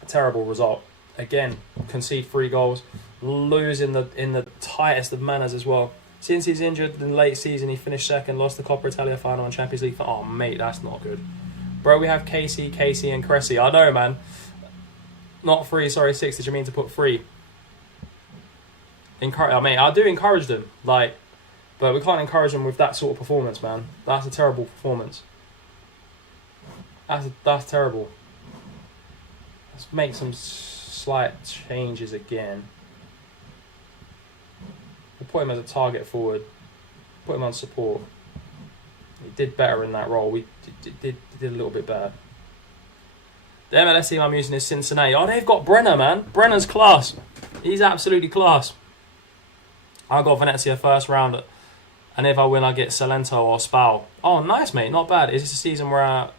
A terrible result. Again, concede 3 goals. Lose in the tightest of manners as well. Since he's injured in the late season, he finished second, lost the Coppa Italia final and Champions League. Oh, mate, that's not good. Bro, we have Casey, and Cressy. I know, man. Not 3, sorry, 6. Did you mean to put 3? Mate, I do encourage them. Like, but we can't encourage them with that sort of performance, man. That's a terrible performance. That's terrible. Let's make some slight changes again. We'll put him as a target forward. Put him on support. He did better in that role. We did a little bit better. The MLS team I'm using is Cincinnati. Oh, they've got Brenner, man. Brenner's class. He's absolutely class. I got Venezia first round, and if I win, I get Salento or Spal. Oh, nice, mate. Not bad. Is this a season where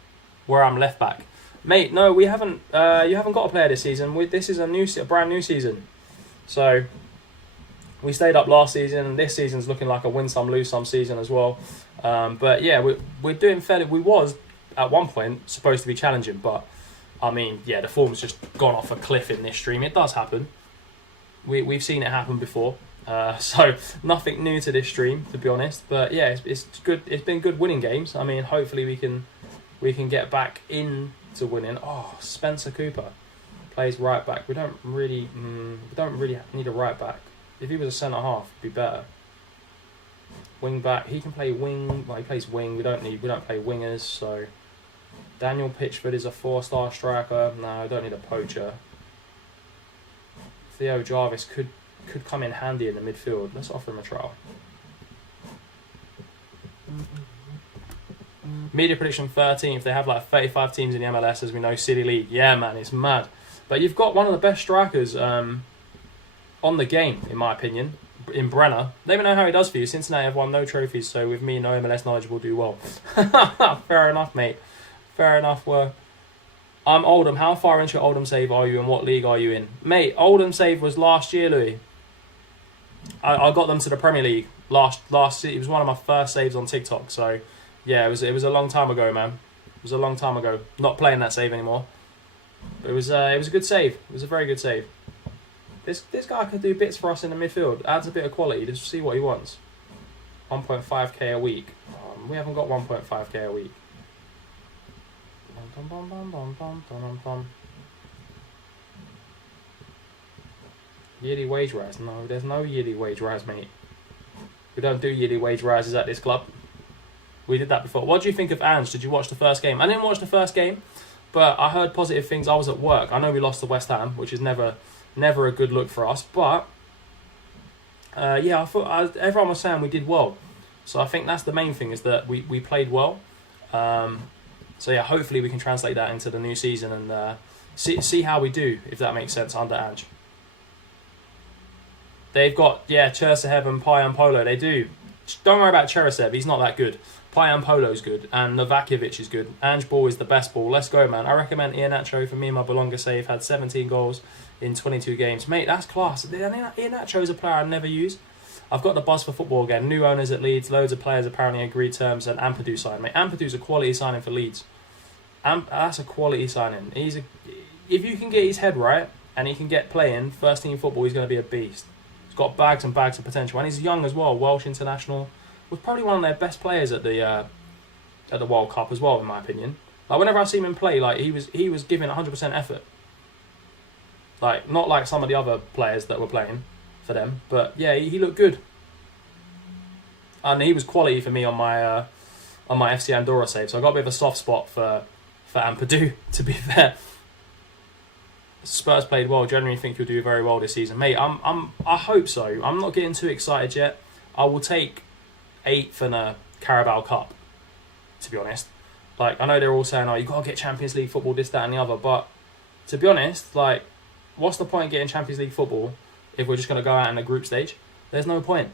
I'm left back? Mate, no, we haven't. You haven't got a player this season. This is a brand new season. So we stayed up last season, and this season's looking like a win some, lose some season as well. But yeah, we're doing fairly. We was at one point supposed to be challenging, but I mean, yeah, the form's just gone off a cliff in this stream. It does happen. We've seen it happen before. So nothing new to this stream, to be honest. But yeah, it's good. It's been good winning games. I mean, hopefully we can get back into winning. Oh, Spencer Cooper plays right back. We don't really need a right back. If he was a centre half, it'd be better. Wing back, he can play wing. Well, he plays wing. We don't play wingers. So Daniel Pitchford is a 4-star striker. No, I don't need a poacher. Theo Jarvis could come in handy in the midfield. Let's offer him a trial. Media prediction 13th. They have like 35 teams in the MLS, as we know. City League. Yeah, man, it's mad. But you've got one of the best strikers on the game, in my opinion, in Brenner. Let me know how he does for you. Cincinnati have won no trophies, so with me, no MLS knowledge will do well. Fair enough, mate. Fair enough. I'm Oldham. How far into Oldham save are you and what league are you in? Mate, Oldham save was last year, Louis. I got them to the Premier League last it was one of my first saves on TikTok. So yeah, it was a long time ago, man. It was a long time ago. Not playing that save anymore. But it was a good save. It was a very good save. This guy could do bits for us in the midfield. Adds a bit of quality. Just see what he wants. 1.5k a week. We haven't got 1.5k a week. Yearly wage rise? No, there's no yearly wage rise, mate. We don't do yearly wage rises at this club. We did that before. What do you think of Ange? Did you watch the first game? I didn't watch the first game, but I heard positive things. I was at work. I know we lost to West Ham, which is never a good look for us. But yeah, I thought everyone was saying we did well. So I think that's the main thing, is that we played well. So yeah, hopefully we can translate that into the new season and see how we do, if that makes sense, under Ange. They've got, Chersev and Pai and Polo. They do. Don't worry about Chersev. He's not that good. Pai and Polo's good. And Novakovic is good. Ange ball is the best ball. Let's go, man. I recommend Iheanacho for me and my Bologna save. Had 17 goals in 22 games. Mate, that's class. Iheanacho is a player I never use. I've got the buzz for football again. New owners at Leeds. Loads of players apparently agreed terms. And Ampadu signed. Mate, Ampadu's a quality signing for Leeds. That's a quality signing. If you can get his head right and he can get playing first team football, he's going to be a beast. Got bags and bags of potential, and he's young as well. Welsh international, was probably one of their best players at the World Cup as well, in my opinion. Like whenever I see him play, like he was giving 100% effort. Like not like some of the other players that were playing for them, but yeah, he looked good, and he was quality for me on my FC Andorra save. So I got a bit of a soft spot for Ampadu, to be fair. Spurs played well. Generally think you'll do very well this season, mate. I hope so. I'm not getting too excited yet. I will take 8th in a Carabao Cup, to be honest. Like I know they're all saying, "Oh, you got to get Champions League football, this, that, and the other." But to be honest, like, what's the point of getting Champions League football if we're just going to go out in a group stage? There's no point.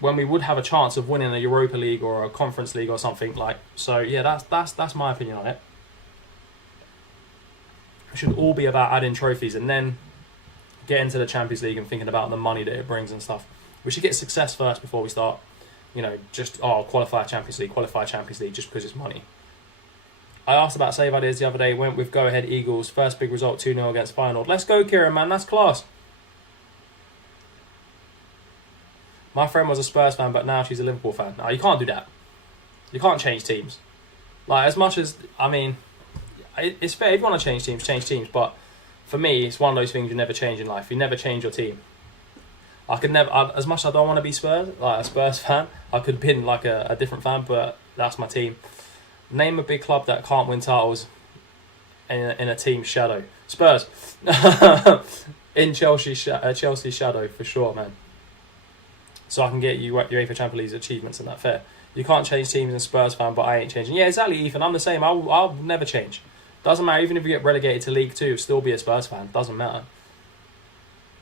When we would have a chance of winning a Europa League or a Conference League or something like. So yeah, that's my opinion on it. It should all be about adding trophies and then get into the Champions League and thinking about the money that it brings and stuff. We should get success first before we start, qualify Champions League just because it's money. I asked about save ideas the other day, went with Go Ahead Eagles, first big result 2-0 against Feyenoord. Let's go, Kieran, man, that's class. My friend was a Spurs fan, but now she's a Liverpool fan. No, you can't do that. You can't change teams. Like, as much as, it's fair, if you want to change teams, but for me, it's one of those things you never change in life. You never change your team. I could never, as much as I don't want to be a Spurs fan, I could have been like a different fan, but that's my team. Name a big club that can't win titles in a team's shadow. Spurs. In Chelsea's shadow, for sure, man. So I can get you UEFA Champions League achievements and that, fair. You can't change teams and Spurs fan, but I ain't changing. Yeah, exactly, Ethan. I'm the same. I'll never change. Doesn't matter, even if you get relegated to League 2, still be a Spurs fan. Doesn't matter.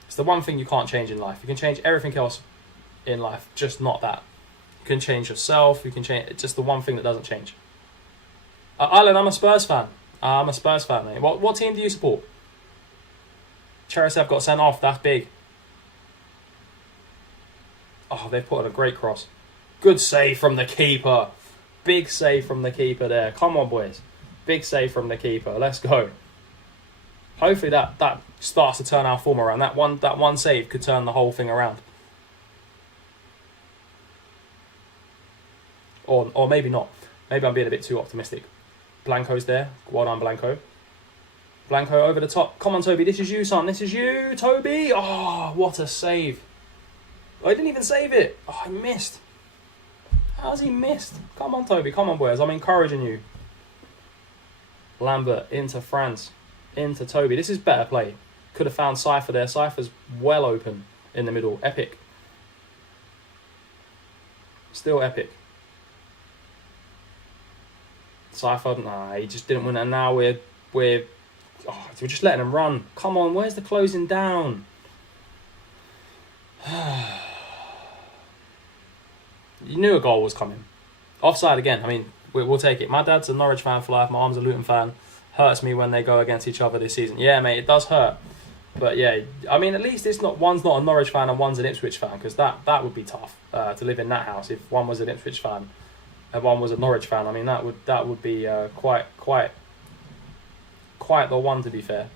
It's the one thing you can't change in life. You can change everything else in life, just not that. You can change yourself, you can change just the one thing that doesn't change. Alan, I'm a Spurs fan. I'm a Spurs fan, mate. What team do you support? Chersev got sent off, that's big. Oh, they've put on a great cross. Good save from the keeper. Big save from the keeper there. Come on, boys. Big save from the keeper. Let's go. Hopefully that starts to turn our form around. That one save could turn the whole thing around. Or maybe not. Maybe I'm being a bit too optimistic. Blanco's there. Well done, Blanco. Blanco over the top. Come on, Toby. This is you, son. This is you, Toby. Oh, what a save. I didn't even save it. Oh, I missed. How's he missed? Come on, Toby. Come on, boys. I'm encouraging you. Lambert into France. Into Toby. This is better play. Could have found Cypher there. Cypher's well open in the middle. Epic. Still epic. Cypher, nah, he just didn't win. And now we're just letting him run. Come on, where's the closing down? You knew a goal was coming. Offside again. I mean, We'll take it. My dad's a Norwich fan for life. My mum's a Luton fan. Hurts me when they go against each other this season. Yeah, mate, it does hurt. But yeah, I mean, at least one's not a Norwich fan and one's an Ipswich fan, because that would be tough to live in that house if one was an Ipswich fan and one was a Norwich fan. I mean, that would be quite the one, to be fair.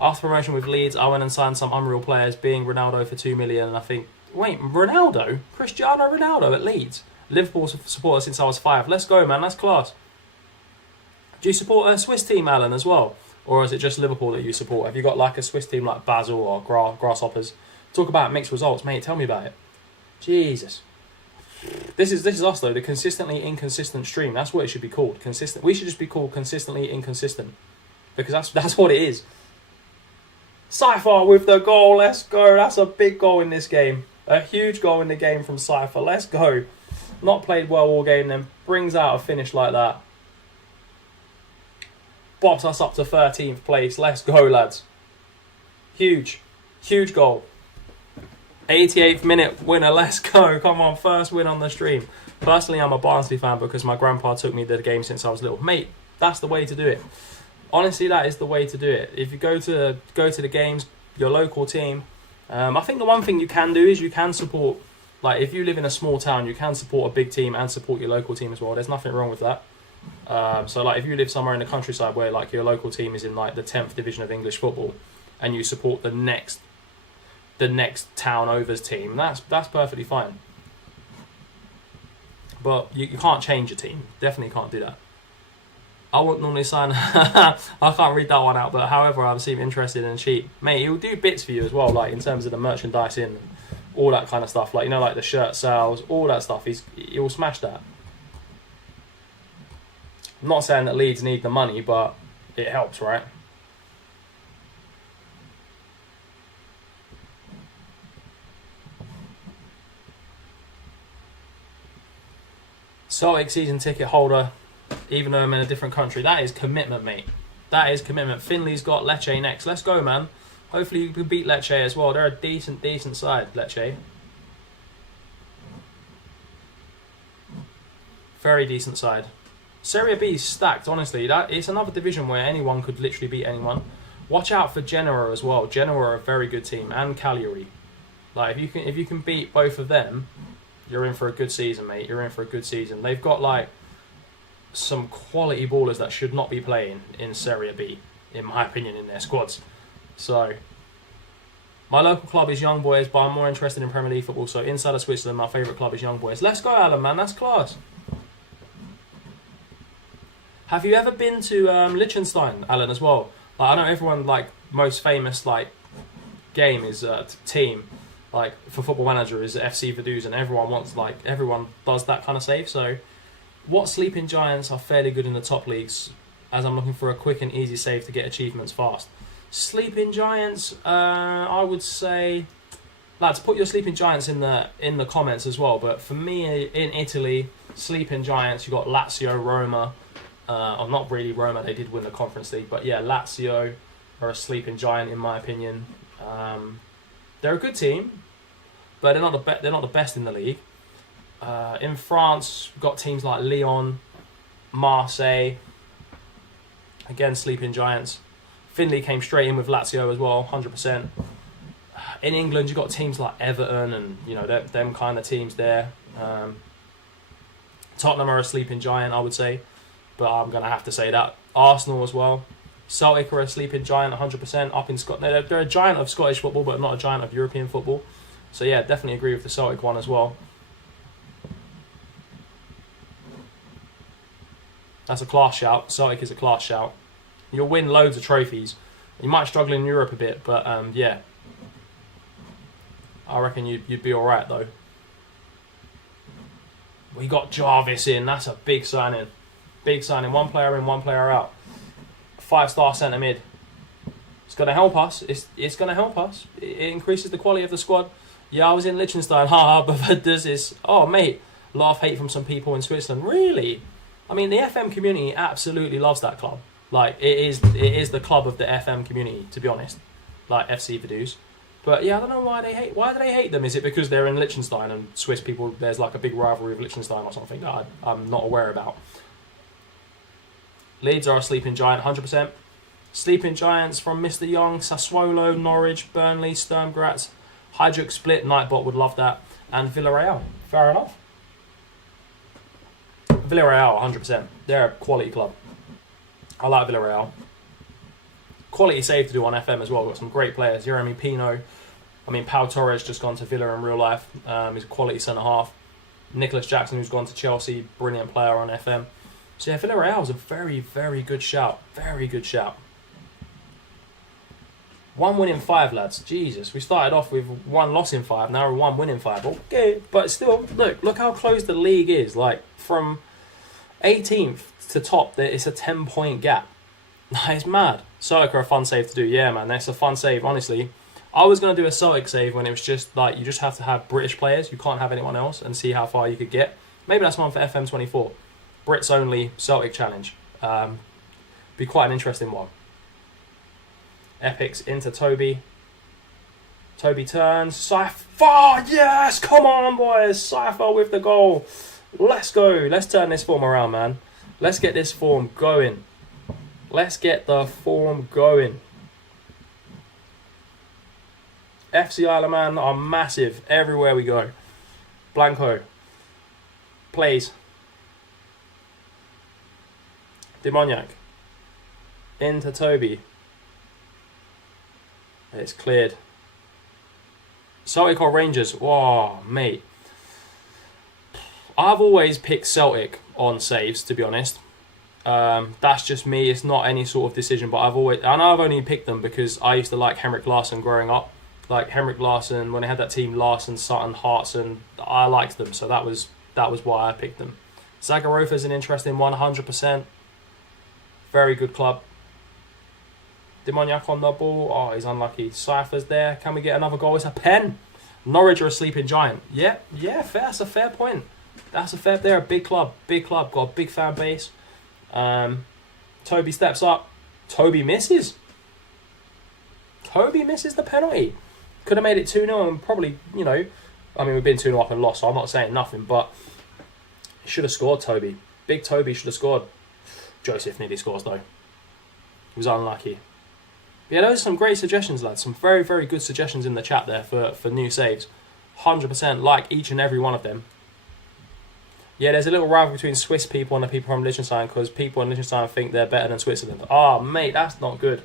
After promotion with Leeds, I went and signed some unreal players, being Ronaldo for 2 million. And I think, wait, Ronaldo, Cristiano Ronaldo at Leeds. Liverpool supporter since I was 5. Let's go, man. That's class. Do you support a Swiss team, Alan, as well? Or is it just Liverpool that you support? Have you got like a Swiss team like Basel or Grasshoppers? Talk about mixed results, mate. Tell me about it. Jesus. This is us, though. The consistently inconsistent stream. That's what it should be called. Consistent. We should just be called consistently inconsistent. Because that's what it is. Cypher with the goal. Let's go. That's a big goal in this game. A huge goal in the game from Cypher. Let's go. Not played well all game, then brings out a finish like that. Bops us up to 13th place. Let's go, lads. Huge goal. 88th minute winner. Let's go. Come on, first win on the stream. Personally, I'm a Barnsley fan because my grandpa took me to the game since I was little. Mate, that's the way to do it. Honestly, that is the way to do it. If you go to the games, your local team, I think the one thing you can do is you can support, like if you live in a small town, you can support a big team and support your local team as well. There's nothing wrong with that. So like if you live somewhere in the countryside where like your local team is in like the 10th division of English football and you support the next town over's team, that's perfectly fine. But you can't change your team. Definitely can't do that. I wouldn't normally sign I can't read that one out, but however I seem interested in cheap. Mate, he'll do bits for you as well, like in terms of the merchandising and all that kind of stuff, like, you know, like the shirt sales, all that stuff. He'll smash that. I'm not saying that Leeds need the money, but it helps, right? Celtic season ticket holder, even though I'm in a different country. That is commitment, mate. That is commitment. Finley's got Lecce next. Let's go, man. Hopefully you can beat Lecce as well. They're a decent side, Lecce. Very decent side. Serie B is stacked, honestly. It's another division where anyone could literally beat anyone. Watch out for Genoa as well. Genoa are a very good team, and Cagliari. Like if you can beat both of them, you're in for a good season, mate. You're in for a good season. They've got like some quality ballers that should not be playing in Serie B, in my opinion, in their squads. So, my local club is Young Boys, but I'm more interested in Premier League football. So, inside of Switzerland, my favourite club is Young Boys. Let's go, Alan, man. That's class. Have you ever been to Liechtenstein, Alan, as well? Like, I know everyone, like, most famous, like, game is team, like, for Football Manager is FC Vaduz, and everyone does that kind of save. So, what sleeping giants are fairly good in the top leagues, as I'm looking for a quick and easy save to get achievements fast? Sleeping giants, I would say, lads, put your sleeping giants in the comments as well. But for me, in Italy, sleeping giants, you got Lazio, Roma. Or not really Roma, they did win the Conference League, but yeah, Lazio are a sleeping giant in my opinion. They're a good team, but they're not the best in the league. In France, we've got teams like Lyon, Marseille. Again, sleeping giants. Finley came straight in with Lazio as well, 100%. In England, you've got teams like Everton and, you know, them kind of teams there. Tottenham are a sleeping giant, I would say, but I'm going to have to say that. Arsenal as well. Celtic are a sleeping giant, 100%. Up in Scotland, they're a giant of Scottish football, but not a giant of European football. So yeah, definitely agree with the Celtic one as well. That's a class shout. Celtic is a class shout. You'll win loads of trophies. You might struggle in Europe a bit, but yeah. I reckon you'd be alright though. We got Jarvis in. That's a big signing. Big signing. One player in, one player out. 5-star centre mid. It's going to help us. It's going to help us. It increases the quality of the squad. Yeah, I was in Liechtenstein. But does this? Oh, mate. A lot of hate from some people in Switzerland. Really? I mean, the FM community absolutely loves that club. Like, it is the club of the FM community, to be honest. Like, FC Vaduz. But yeah, I don't know why they hate. Why do they hate them? Is it because they're in Liechtenstein and Swiss people? There's like a big rivalry with Liechtenstein or something that I'm not aware about. Leeds are a sleeping giant, 100%. Sleeping giants from Mr. Young, Sassuolo, Norwich, Burnley, Sturm Graz, Hajduk Split. Nightbot would love that, and Villarreal. Fair enough. Villarreal, 100%. They're a quality club. I like Villarreal. Quality save to do on FM as well. Got some great players. Jeremy Pino. Pau Torres just gone to Villa in real life. He's a quality centre half. Nicholas Jackson, who's gone to Chelsea, brilliant player on FM. So yeah, Villarreal is a very, very good shout. Very good shout. 1 win in 5, lads. Jesus, we started off with 1 loss in 5. Now we're 1 win in 5. Okay, but still, look how close the league is. Like from 18th to top, it's a 10-point gap. It's mad. Celtic are a fun save to do. Yeah, man, that's a fun save. Honestly, I was going to do a Celtic save when it was just like you just have to have British players. You can't have anyone else and see how far you could get. Maybe that's one for FM24. Brits only Celtic challenge. Be quite an interesting one. Epics into Toby. Toby turns. Cypher, yes! Come on, boys. Cypher with the goal. Let's go. Let's turn this form around, man. Let's get this form going. Let's get the form going. FC Isle of Man are massive everywhere we go. Blanco plays. Demoniac into Toby. It's cleared. Celtic or Rangers? Whoa, mate. I've always picked Celtic on saves, to be honest. That's just me. It's not any sort of decision, but I know I've only picked them because I used to like Henrik Larsson growing up. Like Henrik Larsson, when they had that team, Larsson, Sutton, Hartson, I liked them, so that was why I picked them. Zagarofa's an interesting one, 100%. Very good club. Demoniac on the ball. Oh, he's unlucky. Cypher's there. Can we get another goal? It's a pen. Norwich are a sleeping giant. Yeah, fair. That's a fair point. They're a big club. Got a big fan base. Toby steps up. Toby misses. The penalty. Could have made it 2-0 and probably, we've been 2-0 up and lost, so I'm not saying nothing, but he should have scored, Toby. Big Toby should have scored. Joseph nearly scores, though. He was unlucky. Yeah, those are some great suggestions, lads. Some very, very good suggestions in the chat there for new saves. 100% like each and every one of them. Yeah, there's a little rivalry between Swiss people and the people from Liechtenstein because people in Liechtenstein think they're better than Switzerland. Oh, mate, that's not good.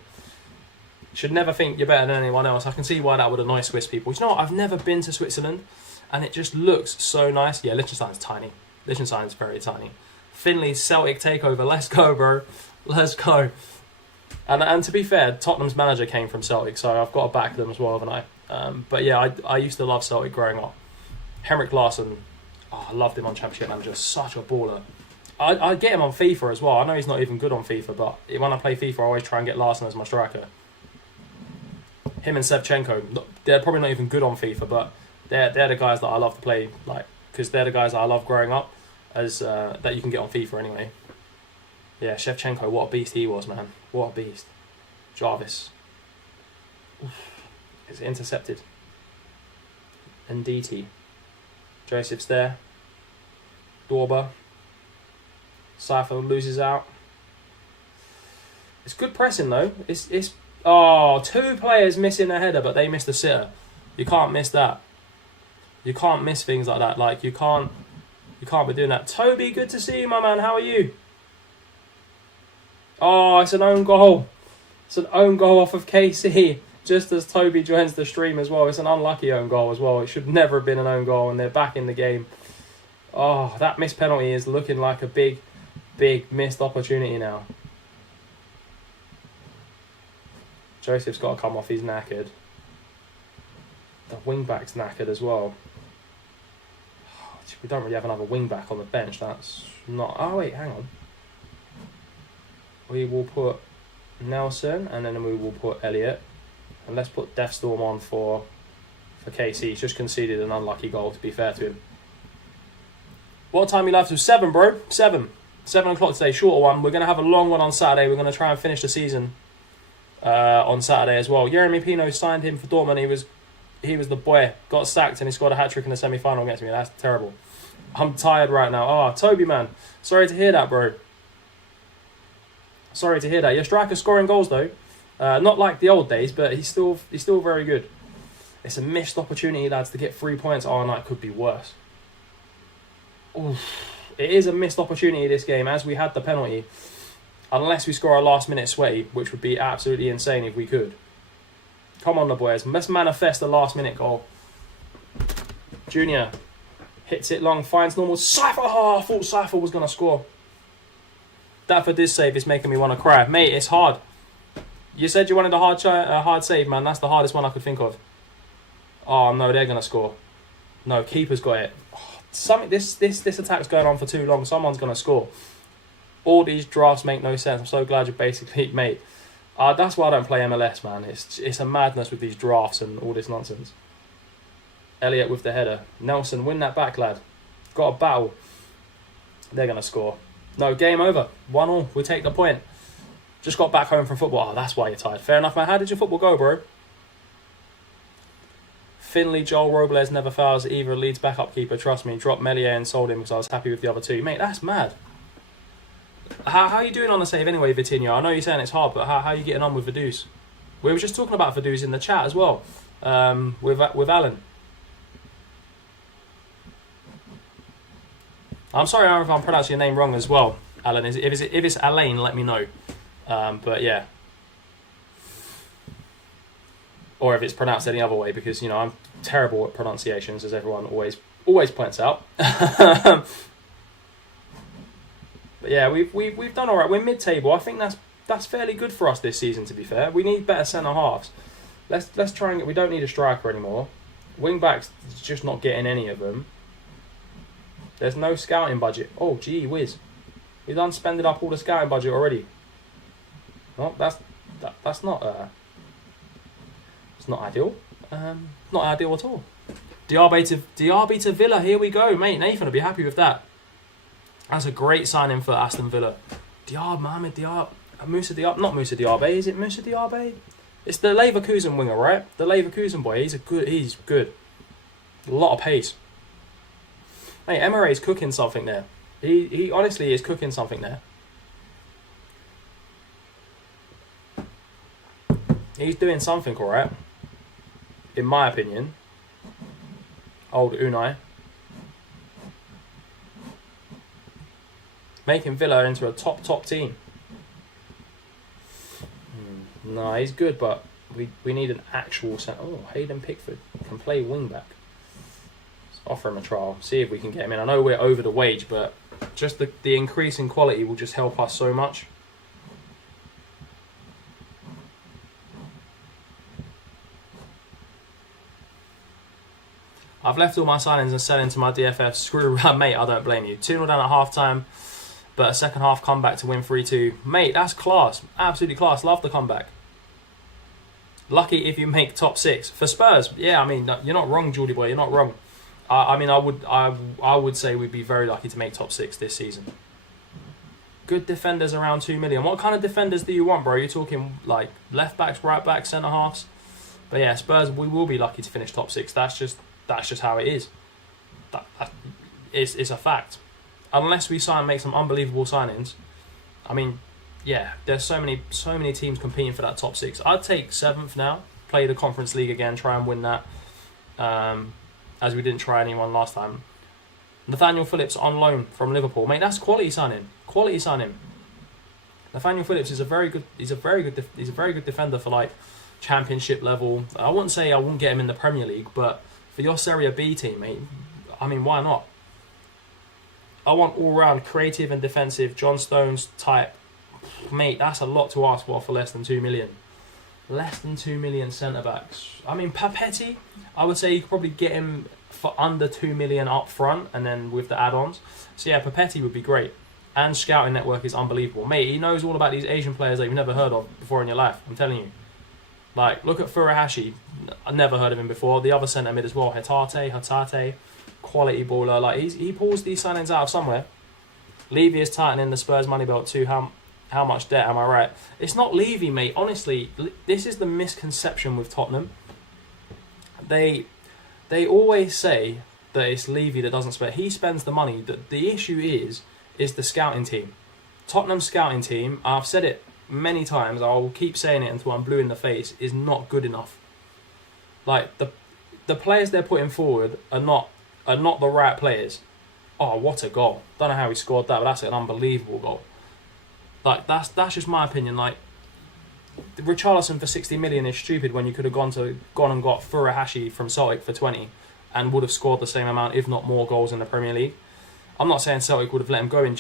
Should never think you're better than anyone else. I can see why that would annoy Swiss people. You know what? I've never been to Switzerland and it just looks so nice. Yeah, Liechtenstein's tiny. Liechtenstein's very tiny. Finley's Celtic takeover. Let's go, bro. Let's go. And to be fair, Tottenham's manager came from Celtic, so I've got to back them as well, haven't I? But yeah, I used to love Celtic growing up. Henrik Larsson, I loved him on Championship Manager. Such a baller. I get him on FIFA as well. I know he's not even good on FIFA, but when I play FIFA, I always try and get Larsson as my striker. Him and Sevchenko, they're probably not even good on FIFA, but they're the guys that I love to play, like, because they're the guys that I love growing up, as that you can get on FIFA anyway. Yeah, Shevchenko, what a beast he was, man. What a beast. Jarvis. Oof. It's intercepted. Nditi. Joseph's there. Dorba. Cypher loses out. It's good pressing though. It's 2 players missing a header, but they missed a sitter. You can't miss that. You can't miss things like that. Like you can't be doing that. Toby, good to see you, my man. How are you? Oh, it's an own goal. It's an own goal off of KC. Just as Toby joins the stream as well. It's an unlucky own goal as well. It should never have been an own goal, and they're back in the game. Oh, that missed penalty is looking like a big, big missed opportunity now. Joseph's got to come off. He's knackered. The wing-back's knackered as well. We don't really have another wing-back on the bench. That's not... Oh, wait, hang on. We will put Nelson, and then we will put Elliot. And let's put Deathstorm on for KC. He's just conceded an unlucky goal, to be fair to him. What time you live to? 7, bro. 7. 7 o'clock today. Shorter one. We're going to have a long one on Saturday. We're going to try and finish the season on Saturday as well. Jeremy Pino signed him for Dortmund. He was he was the boy. Got sacked and he scored a hat-trick in the semi-final against me. That's terrible. I'm tired right now. Oh, Toby, man. Sorry to hear that, bro. Sorry to hear that. Your striker's scoring goals, though. Not like the old days, but he's still very good. It's a missed opportunity, lads, to get 3 points. Oh, no, it could be worse. Oof. It is a missed opportunity, this game, as we had the penalty. Unless we score a last-minute sweaty, which would be absolutely insane if we could. Come on, the boys. Let's manifest a last-minute goal. Junior hits it long, finds normal. Cypher! Oh, I thought Cypher was going to score. That for this save is making me want to cry. Mate, it's hard. You said you wanted a hard save, man. That's the hardest one I could think of. Oh, no, they're going to score. No, keeper's got it. Oh, this attack's going on for too long. Someone's going to score. All these drafts make no sense. I'm so glad you're basically, mate. That's why I don't play MLS, man. It's a madness with these drafts and all this nonsense. Elliott with the header. Nelson, win that back, lad. Got a battle. They're going to score. No, game over. 1-1. We take the point. Just got back home from football. Oh, that's why you're tired. Fair enough, man. How did your football go, bro? Finley, Joel Robles never fouls either Leeds backup keeper. Trust me. Dropped Melier and sold him because I was happy with the other two. Mate, that's mad. How are you doing on the save anyway, Vitinho? I know you're saying it's hard, but how are you getting on with Vaduz? We were just talking about Vaduz in the chat as well, with Alan. I'm sorry if I'm pronouncing your name wrong as well, Alan. If it's Alain, let me know. But yeah. Or if it's pronounced any other way, because, you know, I'm terrible at pronunciations, as everyone always points out. But yeah, we've done all right. We're mid-table. I think that's fairly good for us this season, to be fair. We need better centre-halves. Let's try and get... We don't need a striker anymore. Wing-backs, just not getting any of them. There's no scouting budget. Oh, gee whiz. We've done spending up all the scouting budget already. Well, that's not... it's not ideal. Not ideal at all. Diaby to Villa. Here we go, mate. Nathan will be happy with that. That's a great signing for Aston Villa. Mohamed Diab. Moussa Diab. Not Moussa Diaby. Is it Moussa Diaby? It's the Leverkusen winger, right? The Leverkusen boy. He's good. A lot of pace. Mate, Emery's cooking something there. He honestly is cooking something there. He's doing something, alright. In my opinion. Old Unai. Making Villa into a top team. No, he's good, but we need an actual centre. Oh, Hayden Pickford can play wing back. Let's offer him a trial. See if we can get him in. I know we're over the wage, but just the increase in quality will just help us so much. I've left all my signings and selling to my DFF. Screw around, mate. I don't blame you. 2-0 down at half time. But a second half comeback to win 3-2. Mate, that's class. Absolutely class. Love the comeback. Lucky if you make top 6. For Spurs, yeah, I mean, you're not wrong, Geordie boy. You're not wrong. I would say we'd be very lucky to make top 6 this season. Good defenders around 2 million. What kind of defenders do you want, bro? You're talking like left backs, right backs, centre halves. But yeah, Spurs, we will be lucky to finish top 6. That's just how it is. It's a fact. Unless we make some unbelievable signings, I mean, yeah, there's so many teams competing for that top 6. I'd take 7th now, play the Conference League again, try and win that, as we didn't try anyone last time. Nathaniel Phillips on loan from Liverpool, mate. That's quality signing. Quality signing. Nathaniel Phillips is a very good defender for like Championship level. I wouldn't say I wouldn't get him in the Premier League, but for your Serie B team, mate, I mean, why not? I want all-round creative and defensive John Stones type. Mate, that's a lot to ask for less than 2 million. Less than 2 million centre-backs. I mean, Papetti, I would say you could probably get him for under 2 million up front and then with the add-ons. So yeah, Papetti would be great. And scouting network is unbelievable. Mate, he knows all about these Asian players that you've never heard of before in your life. I'm telling you. Like, look at Furuhashi. I've never heard of him before. The other centre mid as well. Hatate. Quality baller. Like, he pulls these signings out of somewhere. Levy is tightening the Spurs money belt too. How much debt, am I right? It's not Levy, mate. Honestly, this is the misconception with Tottenham. They always say that it's Levy that doesn't spend. He spends the money. The issue is the scouting team. Tottenham's scouting team, I've said it many times, I'll keep saying it until I'm blue in the face, is not good enough. Like, the players they're putting forward are not the right players. Oh, what a goal. Don't know how he scored that, but that's an unbelievable goal. Like, that's just my opinion. Like, Richarlison for 60 million is stupid when you could have gone and got Furuhashi from Celtic for 20 and would have scored the same amount, if not more, goals in the Premier League. I'm not saying Celtic would have let him go in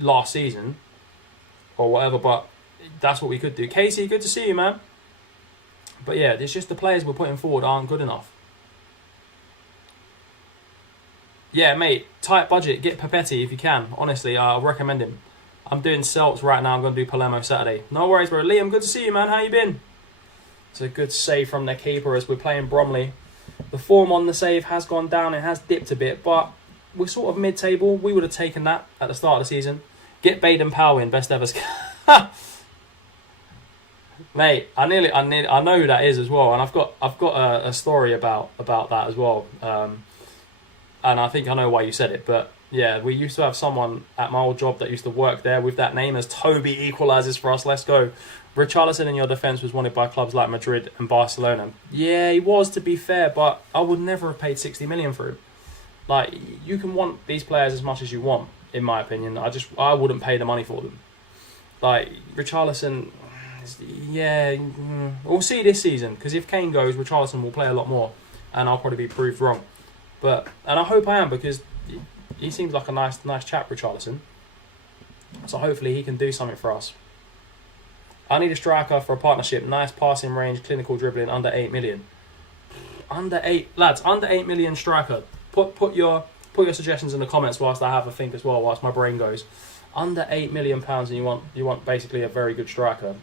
last season or whatever, but that's what we could do. Casey, good to see you, man. But yeah, it's just the players we're putting forward aren't good enough. Yeah, mate, tight budget. Get Papetti if you can. Honestly, I'll recommend him. I'm doing Celts right now. I'm going to do Palermo Saturday. No worries, bro. Liam, good to see you, man. How you been? It's a good save from the keeper as we're playing Bromley. The form on the save has gone down. It has dipped a bit, but we're sort of mid-table. We would have taken that at the start of the season. Get Baden Powell in, best ever. Mate, I know who that is as well, and I've got a story about that as well. And I think I know why you said it, but yeah, we used to have someone at my old job that used to work there with that name as Toby equalises for us. Let's go. Richarlison in your defence was wanted by clubs like Madrid and Barcelona. Yeah, he was, to be fair, but I would never have paid 60 million for him. Like, you can want these players as much as you want, in my opinion. I wouldn't pay the money for them. Like, Richarlison, yeah, we'll see this season, because if Kane goes, Richarlison will play a lot more, and I'll probably be proved wrong. And I hope I am, because he seems like a nice chap, Richarlison. So hopefully he can do something for us. I need a striker for a partnership. Nice passing range, clinical dribbling, under 8 million. Under 8 million striker. Put your suggestions in the comments whilst I have a think as well, whilst my brain goes. Under £8 million, and you want basically a very good striker.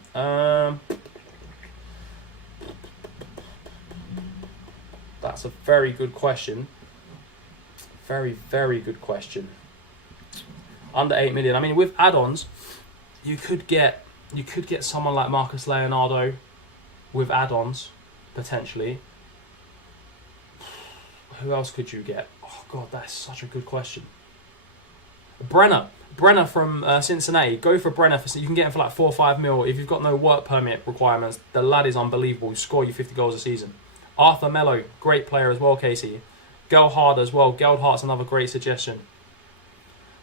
That's a very good question. Very, very good question. Under 8 million. I mean, with add-ons, you could get someone like Marcus Leonardo with add-ons, potentially. Who else could you get? Oh, God, that's such a good question. Brenner from Cincinnati. Go for Brenner. You can get him for like 4 or 5 mil. If you've got no work permit requirements, the lad is unbelievable. He'll score you 50 goals a season. Arthur Mello, great player as well, Casey. Gelhard as well. Geldhardt's another great suggestion.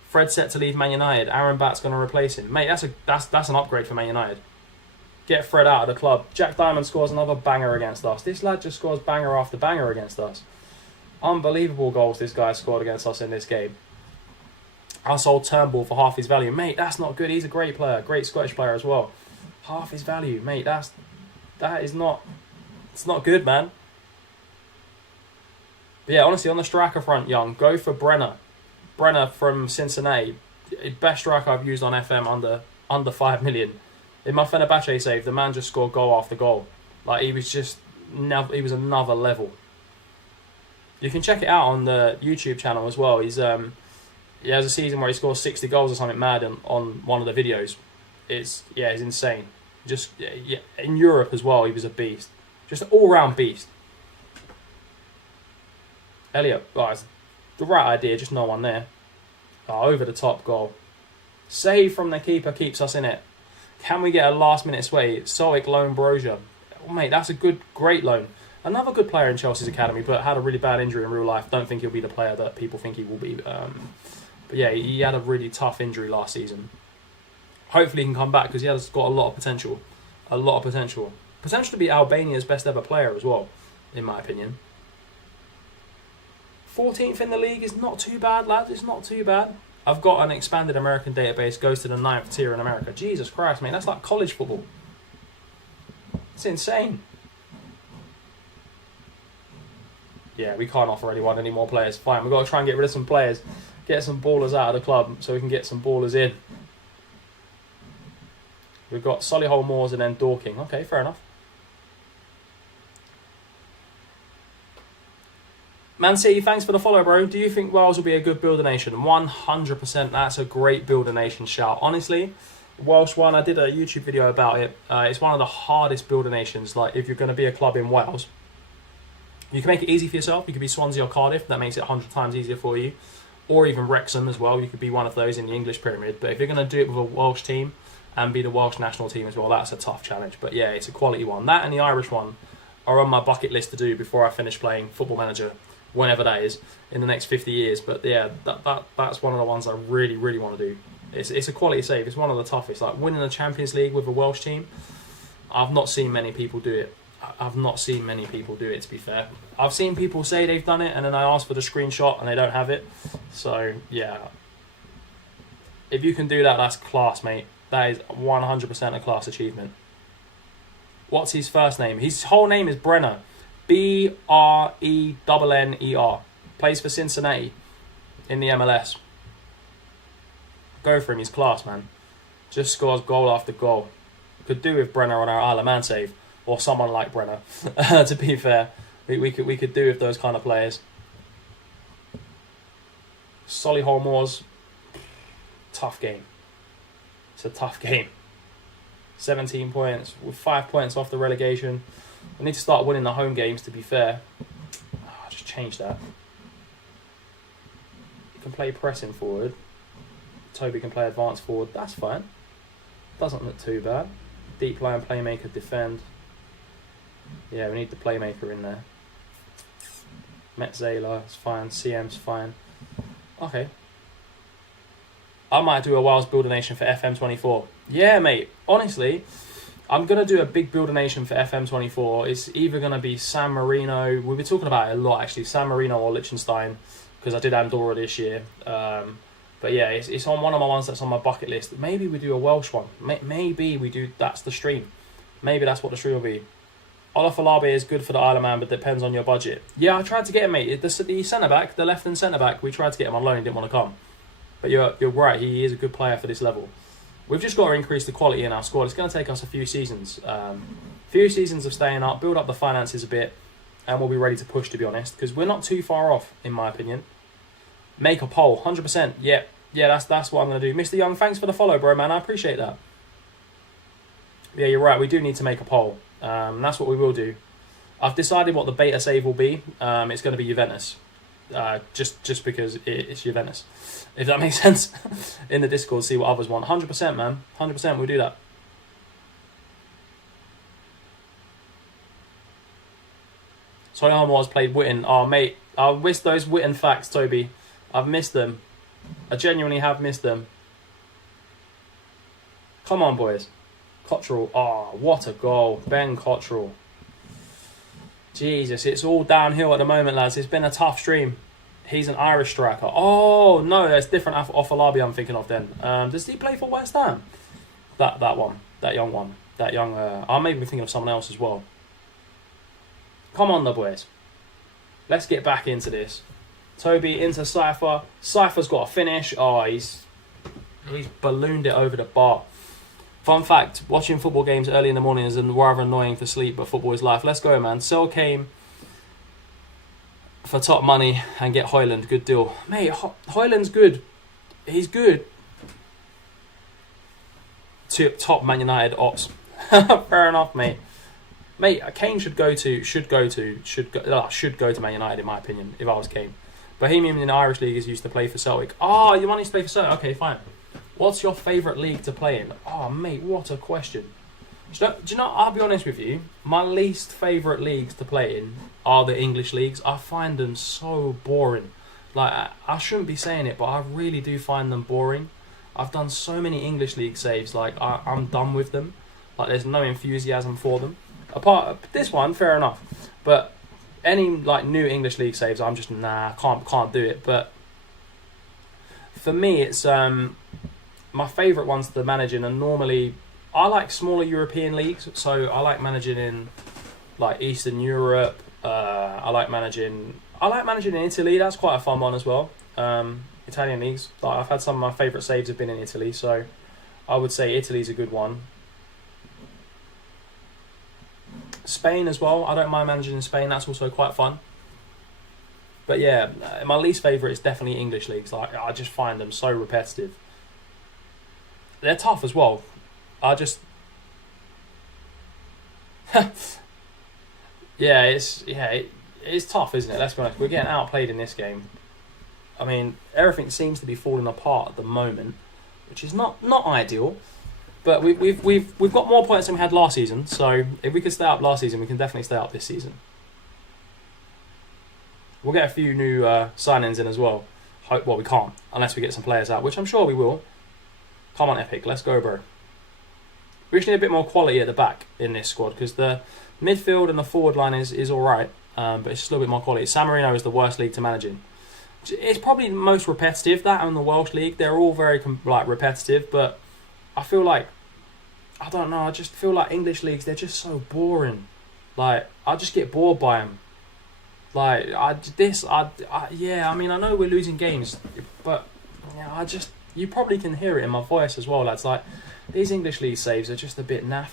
Fred set to leave Man United. Aaron Batt's going to replace him. Mate, that's an upgrade for Man United. Get Fred out of the club. Jack Diamond scores another banger against us. This lad just scores banger after banger against us. Unbelievable goals this guy scored against us in this game. I sold Turnbull for half his value. Mate, that's not good. He's a great player. Great Scottish player as well. Half his value. Mate, that is not... It's not good, man. But yeah, honestly, on the striker front, Young, go for Brenner. Brenner from Cincinnati. Best striker I've used on FM under 5 million. In my Fenerbahce save, the man just scored goal after goal. Like, he was another level. You can check it out on the YouTube channel as well. He has a season where he scores 60 goals or something mad on one of the videos. It's insane. In Europe as well, he was a beast. Just an all-round beast. Elliot, it's the right idea, just no one there. Over the top goal. Save from the keeper keeps us in it. Can we get a last-minute sway? Soik loan Brozier. Oh, mate, that's a great loan. Another good player in Chelsea's academy, but had a really bad injury in real life. Don't think he'll be the player that people think he will be. But yeah, he had a really tough injury last season. Hopefully he can come back because he has got a lot of potential. A lot of potential. Potential to be Albania's best ever player as well, in my opinion. 14th in the league is not too bad, lads. It's not too bad. I've got an expanded American database, goes to the 9th tier in America. Jesus Christ, mate, that's like college football. It's insane. Yeah, we can't offer anyone any more players. Fine, we've got to try and get rid of some players. Get some ballers out of the club so we can get some ballers in. We've got Solihull Moors and then Dorking. Okay, fair enough. Man City, thanks for the follow, bro. Do you think Wales will be a good builder nation? 100%. That's a great builder nation shout. Honestly, Welsh one, I did a YouTube video about it. It's one of the hardest builder nations. Like, if you're going to be a club in Wales, You can make it easy for yourself. You could be Swansea or Cardiff. That makes it 100 times easier for you. Or even Wrexham as well. You could be one of those in the English Pyramid. But if you're going to do it with a Welsh team and be the Welsh national team as well, that's a tough challenge. But yeah, it's a quality one. That and the Irish one are on my bucket list to do before I finish playing Football Manager, whenever that is, in the next 50 years. But yeah, that's one of the ones I really, really want to do. It's a quality save. It's one of the toughest. Like winning the Champions League with a Welsh team, I've not seen many people do it. I've not seen many people do it, to be fair. I've seen people say they've done it, and then I ask for the screenshot, and they don't have it. So, yeah. If you can do that, that's class, mate. That is 100% a class achievement. What's his first name? His whole name is Brenner. Brenner. Plays for Cincinnati in the MLS. Go for him, he's class, man. Just scores goal after goal. Could do with Brenner on our Isle of Man save. Or someone like Brenner, to be fair. We could do with those kind of players. Solihull Moors, tough game. It's a tough game. 17 points, with 5 points off the relegation. We need to start winning the home games, to be fair. I'll just change that. You can play pressing forward. Toby can play advanced forward. That's fine. Doesn't look too bad. Deep line playmaker, defend. Yeah, we need the playmaker in there. Metzela is fine. CM's fine. Okay. I might do a Wales Builder Nation for FM24. Yeah, mate. Honestly, I'm going to do a big Builder Nation for FM24. It's either going to be San Marino. We've been talking about it a lot, actually. San Marino or Liechtenstein, because I did Andorra this year. But yeah, it's on one of my ones that's on my bucket list. Maybe we do a Welsh one. Maybe we do. That's the stream. Maybe that's what the stream will be. Olafalabi is good for the Isle of Man, but depends on your budget. Yeah, I tried to get him, mate. The centre-back, the left-hand centre-back, we tried to get him on loan. He didn't want to come. But you're right. He is a good player for this level. We've just got to increase the quality in our squad. It's going to take us a few seasons. Few seasons of staying up, build up the finances a bit, and we'll be ready to push, to be honest. Because we're not too far off, in my opinion. Make a poll, 100%. Yeah, that's what I'm going to do. Mr. Young, thanks for the follow, bro, man. I appreciate that. Yeah, you're right. We do need to make a poll. That's what we will do. I've decided what the beta save will be. It's going to be Juventus. Just because it's Juventus. If that makes sense. In the Discord, see what others want. 100%, man. 100%, we'll do that. Solihull Moors played Witten. Oh, mate. I've missed those Witten facts, Toby. I've missed them. I genuinely have missed them. Come on, boys. Cottrell. Oh, what a goal. Ben Cottrell. Jesus, it's all downhill at the moment, lads. It's been a tough stream. He's an Irish striker. Oh, no, that's different Ofalabi I'm thinking of then. Does he play for West Ham? That one. That young one. That young... I may be thinking of someone else as well. Come on, the boys. Let's get back into this. Toby into Cypher. Cypher's got a finish. Oh, he's ballooned it over the bar. Fun fact, watching football games early in the morning is rather annoying for sleep, but football is life. Let's go, man. Sell came for top money and get Højlund. Good deal. Mate, Højlund's good. He's good. Top Man United ops. Fair enough, mate. Mate, Kane should go to Man United, in my opinion, if I was Kane. Bohemian in the Irish League is used to play for Celtic. Oh, you want to play for Celtic? Okay, fine. What's your favourite league to play in? Oh, mate, what a question. Do you know, I'll be honest with you, my least favourite leagues to play in are the English leagues. I find them so boring. Like, I shouldn't be saying it, but I really do find them boring. I've done so many English league saves, like, I'm done with them. Like, there's no enthusiasm for them. Apart this one, fair enough. But any, like, new English league saves, I'm just, can't do it. But for me, it's... my favourite ones to manage in are normally... I like smaller European leagues, so I like managing in like Eastern Europe. I like managing in Italy. That's quite a fun one as well. Italian leagues. Like, I've had some of my favourite saves have been in Italy, so I would say Italy's a good one. Spain as well. I don't mind managing in Spain. That's also quite fun. But yeah, my least favourite is definitely English leagues. Like, I just find them so repetitive. They're tough as well. it's tough, isn't it? Let's be honest. We're getting outplayed in this game. I mean, everything seems to be falling apart at the moment, which is not ideal. But we've got more points than we had last season. So if we could stay up last season, we can definitely stay up this season. We'll get a few new signings in as well. Well, we can't unless we get some players out, which I'm sure we will. Come on, Epic, let's go, bro. We just need a bit more quality at the back in this squad because the midfield and the forward line is all right, but it's just a little bit more quality. San Marino is the worst league to manage in. It's probably the most repetitive, that and the Welsh League. They're all very repetitive, but I feel like, I don't know, I just feel like English leagues, they're just so boring. Like, I just get bored by them. Like, I mean, I know we're losing games, but yeah, you probably can hear it in my voice as well, lads. Like, these English league saves are just a bit naff.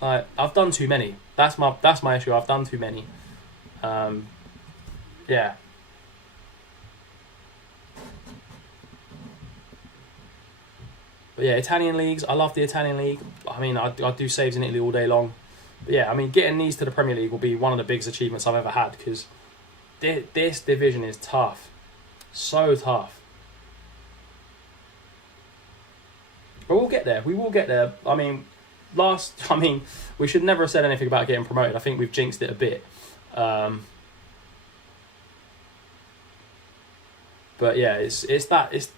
Like, I've done too many. That's my issue. I've done too many. Yeah. But yeah, Italian leagues. I love the Italian league. I mean, I do saves in Italy all day long. But yeah, I mean, getting these to the Premier League will be one of the biggest achievements I've ever had because this division is tough. So tough. But we'll get there. We will get there. I mean, we should never have said anything about getting promoted. I think we've jinxed it a bit. But yeah, it's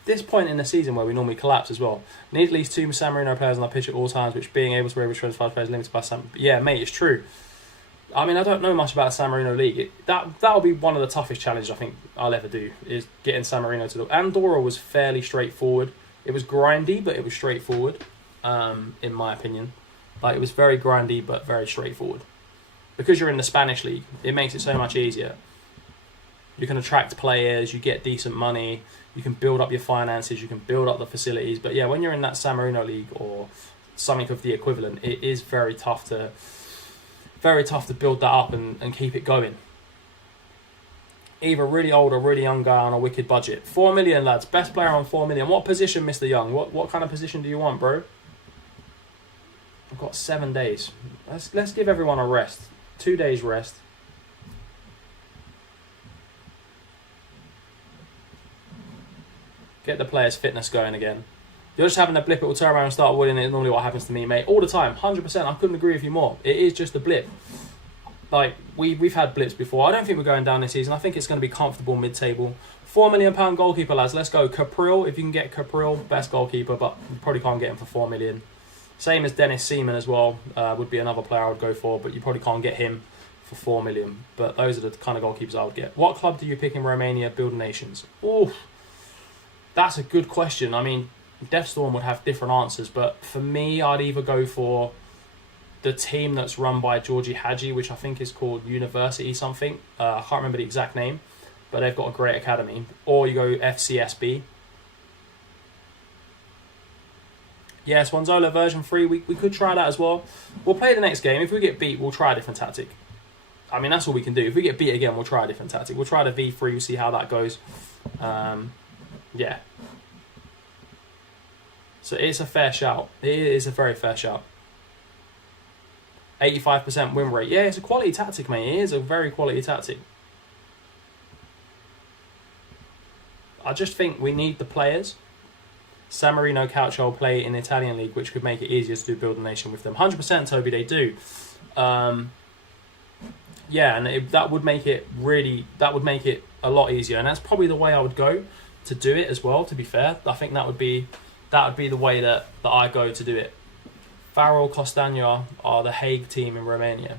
this point in the season where we normally collapse as well. Need at least 2 San Marino players on the pitch at all times, which being able to return 5 players limited by some. Yeah, mate, it's true. I mean, I don't know much about the San Marino league. That'll be one of the toughest challenges I think I'll ever do, is getting San Marino to the. Andorra was fairly straightforward. It was grindy, but it was straightforward, in my opinion. Like, it was very grindy, but very straightforward. Because you're in the Spanish league, it makes it so much easier. You can attract players, you get decent money, you can build up your finances, you can build up the facilities. But yeah, when you're in that San Marino league or something of the equivalent, it is very tough to build that up and keep it going. Either really old or really young guy on a wicked budget. 4 million, lads. Best player on 4 million. What position, Mr. Young? What kind of position do you want, bro? I've got 7 days. Let's give everyone a rest. 2 days rest. Get the players' fitness going again. You're just having a blip, it will turn around and start winning. It's normally what happens to me, mate. All the time, 100%. I couldn't agree with you more. It is just a blip. Like, we've had blips before. I don't think we're going down this season. I think it's going to be comfortable mid-table. £4 million goalkeeper, lads. Let's go. Capril, if you can get Capril, best goalkeeper, but you probably can't get him for 4 million. Same as Dennis Seaman as well, would be another player I would go for, but you probably can't get him for 4 million. But those are the kind of goalkeepers I would get. What club do you pick in Romania, Build Nations? Oof. That's a good question. I mean, Deathstorm would have different answers, but for me, I'd either go for the team that's run by Georgie Hadji, which I think is called University something. I can't remember the exact name, but they've got a great academy. Or you go FCSB. Yeah, Swanzola version 3, we could try that as well. We'll play the next game. If we get beat, we'll try a different tactic. I mean, that's all we can do. If we get beat again, we'll try a different tactic. We'll try the V3, we'll see how that goes. Yeah. So it's a fair shout. It is a very fair shout. 85% win rate. Yeah, it's a quality tactic, mate. It is a very quality tactic. I just think we need the players. San Marino Calcio play in the Italian league, which could make it easier to do Build a Nation with them. 100%, Toby, they do. Yeah, and that would make it a lot easier. And that's probably the way I would go to do it as well, to be fair. I think that would be the way that I go to do it. Farrell Costagna are the Hague team in Romania.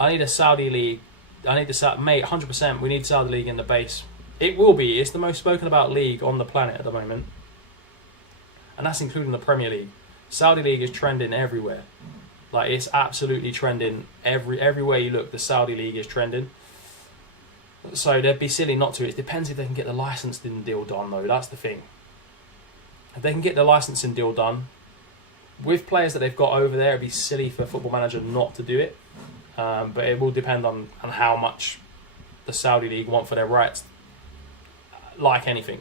I need a Saudi league. Mate, 100%, we need Saudi league in the base. It will be. It's the most spoken about league on the planet at the moment. And that's including the Premier League. Saudi league is trending everywhere. Like, it's absolutely trending. Everywhere you look, the Saudi league is trending. So they'd be silly not to. It depends if they can get the licensing deal done, though. That's the thing. If they can get the licensing deal done, with players that they've got over there, it'd be silly for Football Manager not to do it. But it will depend on how much the Saudi league want for their rights. Like anything.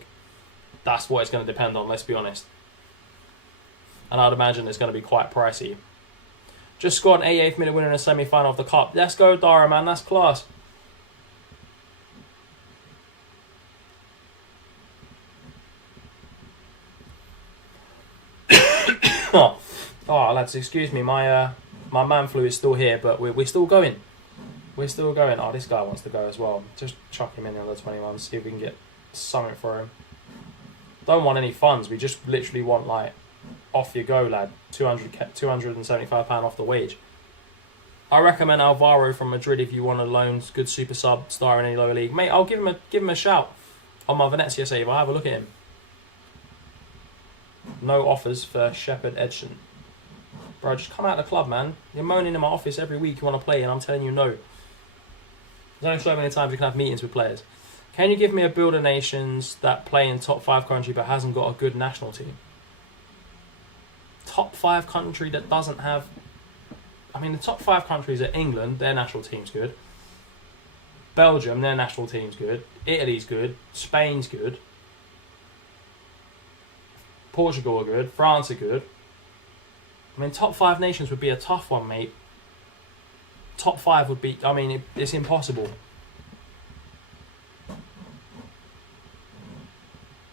That's what it's going to depend on, let's be honest. And I'd imagine it's going to be quite pricey. Just scored an 88th minute winner in a semi-final of the Cup. Let's go, Dara, man. That's class. Oh, lads, excuse me, my man flu is still here, but we're still going. We're still going. Oh, this guy wants to go as well. Just chuck him in the other 21, see if we can get something for him. Don't want any funds. We just literally want, like, off you go, lad. £275 off the wage. I recommend Alvaro from Madrid if you want a loan, good super sub, star in any lower league. Mate, I'll give him a shout on my Venezia save. I'll have a look at him. No offers for Shepherd Edson. Bro, just come out of the club, man. You're moaning in my office every week you want to play, and I'm telling you no. There's only so many times you can have meetings with players. Can you give me a builder nations that play in top 5 country but hasn't got a good national team? Top 5 country that doesn't have... I mean, the top 5 countries are England, their national team's good. Belgium, their national team's good. Italy's good. Spain's good. Portugal are good. France are good. I mean, top 5 nations would be a tough one, mate. Top 5 would be... I mean, it's impossible.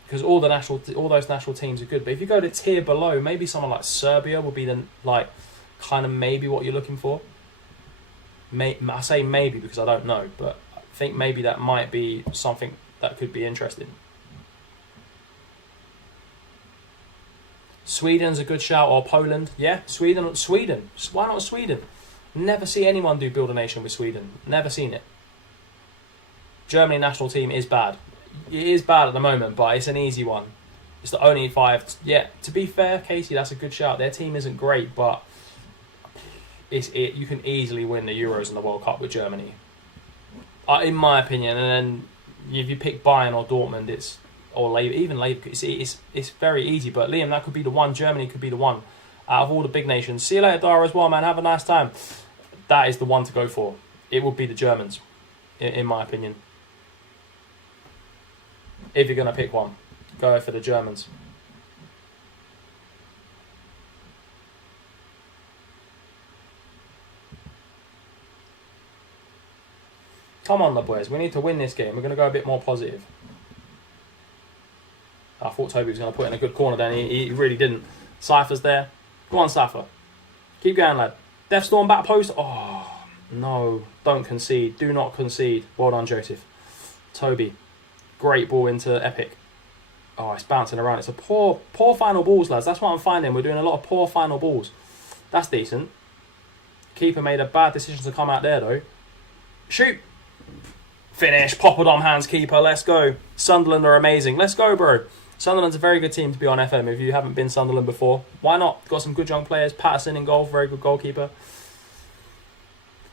Because all those national teams are good. But if you go to tier below, maybe someone like Serbia would be the, like, kind of maybe what you're looking for. I say maybe because I don't know, but I think maybe that might be something that could be interesting. Sweden's a good shout, or Poland. Yeah, Sweden. Why not Sweden? Never see anyone do build a nation with Sweden. Never seen it. Germany national team is bad. It is bad at the moment, but it's an easy one. It's the only 5. Yeah, to be fair, Casey, that's a good shout. Their team isn't great, but you can easily win the Euros and the World Cup with Germany, in my opinion. And then if you pick Bayern or Dortmund, even Labour, it's very easy. But Liam, that could be the one. Germany could be the one out of all the big nations. See you later, Dara, as well, man. Have a nice time. That is the one to go for. It would be the Germans, in my opinion. If you're going to pick one, go for the Germans. Come on, the boys. We need to win this game. We're going to go a bit more positive. I thought Toby was going to put in a good corner then. He really didn't. Cypher's there. Go on, Cypher. Keep going, lad. Death Storm back post. Oh, no. Don't concede. Do not concede. Well done, Joseph. Toby. Great ball into Epic. Oh, it's bouncing around. It's a poor final balls, lads. That's what I'm finding. We're doing a lot of poor final balls. That's decent. Keeper made a bad decision to come out there, though. Shoot. Finish. Poppadom hands, keeper. Let's go. Sunderland are amazing. Let's go, bro. Sunderland's a very good team to be on FM if you haven't been Sunderland before. Why not? Got some good young players. Patterson in goal. Very good goalkeeper.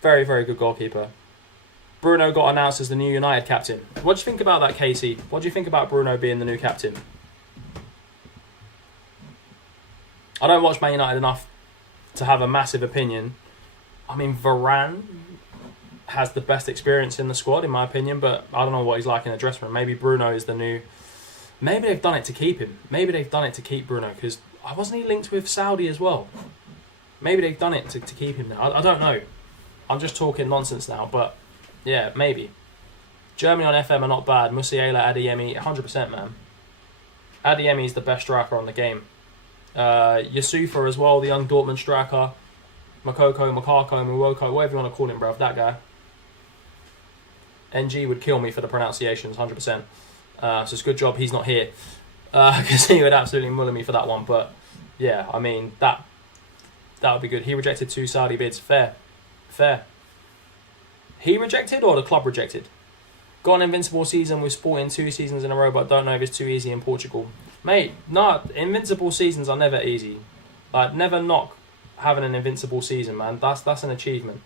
Very, very good goalkeeper. Bruno got announced as the new United captain. What do you think about that, Casey? What do you think about Bruno being the new captain? I don't watch Man United enough to have a massive opinion. I mean, Varane has the best experience in the squad, in my opinion, but I don't know what he's like in the dressing room. Maybe Bruno is the new... Maybe they've done it to keep him. Maybe they've done it to keep Bruno, because wasn't he linked with Saudi as well? Maybe they've done it to keep him now. I don't know. I'm just talking nonsense now, but... Yeah, maybe. Germany on FM are not bad. Musiala, Adeyemi, 100%, man. Adeyemi is the best striker on the game. Yusufa as well, the young Dortmund striker. Muwoko, whatever you want to call him, bruv, that guy. NG would kill me for the pronunciations, 100%. So it's a good job he's not here. Because he would absolutely muller me for that one. But, yeah, I mean, that would be good. He rejected 2 Saudi bids. Fair. He rejected or the club rejected? Got an invincible season with Sporting 2 seasons in a row, but don't know if it's too easy in Portugal. Mate, no, invincible seasons are never easy. Like, never knock having an invincible season, man. That's an achievement.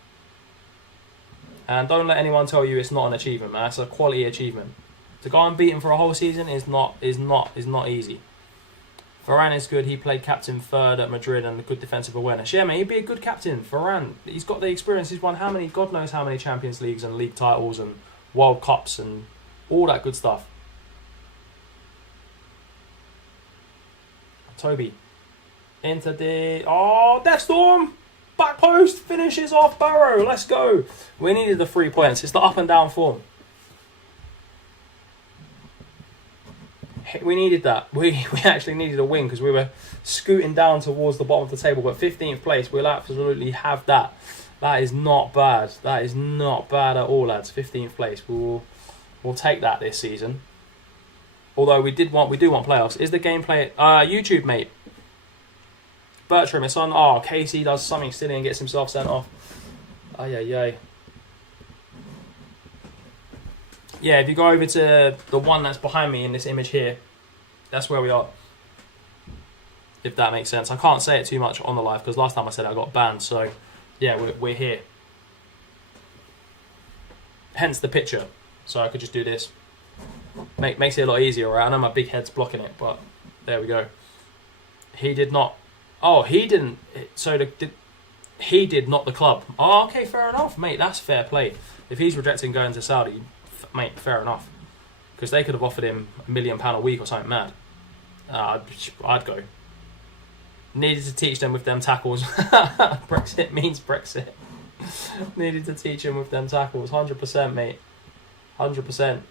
And don't let anyone tell you it's not an achievement, man. It's a quality achievement. To go unbeaten for a whole season is not easy. Varane is good. He played captain third at Madrid and a good defensive awareness. Yeah, man, he'd be a good captain. Varane, he's got the experience. He's won God knows how many Champions Leagues and league titles and World Cups and all that good stuff. Toby. Into the... Oh, Death Storm! Back post, finishes off Barrow. Let's go. We needed the 3 points. It's the up and down form. we needed that. We actually needed a win because we were scooting down towards the bottom of the table. But 15th place, we'll absolutely have that. That is not bad. That is not bad at all, lads. 15th place. We'll take that this season. Although we do want playoffs. Is the gameplay YouTube, mate? Bertram, it's on. Oh, Casey does something silly and gets himself sent off. Ay. Yeah, if you go over to the one that's behind me in this image here, that's where we are. If that makes sense. I can't say it too much on the live because last time I said it, I got banned. So, yeah, we're here. Hence the picture. So I could just do this. Makes it a lot easier, right? I know my big head's blocking it, but there we go. He did not. Oh, he didn't. So he did not the club. Oh, okay, fair enough, mate. That's fair play. If he's rejecting going to Saudi, mate, fair enough. Because they could have offered him £1 million a week or something mad. I'd go. Needed to teach them with them tackles. Brexit means Brexit. Needed to teach him with them tackles. 100%, mate. 100%.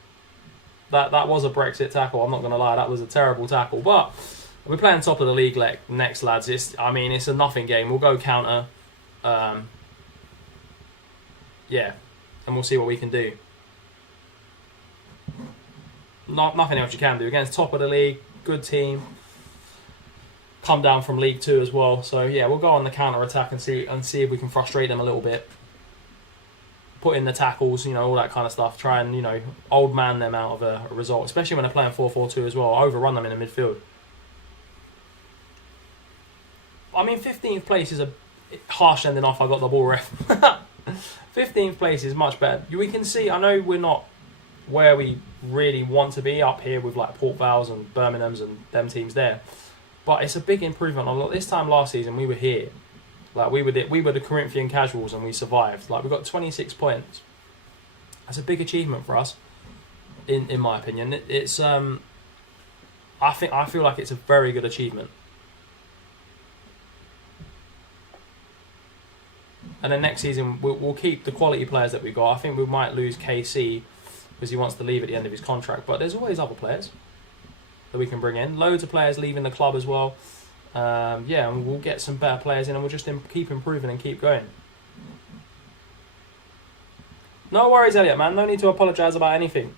That was a Brexit tackle. I'm not going to lie. That was a terrible tackle. But we're playing top of the league next, lads. It's a nothing game. We'll go counter. Yeah. And we'll see what we can do. Nothing else you can do. Against top of the league. Good team. Come down from League 2 as well. So, yeah, we'll go on the counter-attack and see if we can frustrate them a little bit. Put in the tackles, all that kind of stuff. Try and, old man them out of a result. Especially when they're playing 4-4-2 as well. Overrun them in the midfield. 15th place is a harsh ending off. I got the ball ref. 15th place is much better. We can see, I know we're not where we really want to be up here with like Port Vale's and Birmingham's and them teams there. But it's a big improvement. This time last season, we were here. Like we were the Corinthian casuals and we survived. Like we got 26 points. That's a big achievement for us, in my opinion. It's I feel like it's a very good achievement. And then next season we'll keep the quality players that we got. I think we might lose KC because he wants to leave at the end of his contract. But there's always other players that we can bring in. Loads of players leaving the club as well. And we'll get some better players in and we'll just keep improving and keep going. No worries, Elliot, man. No need to apologise about anything.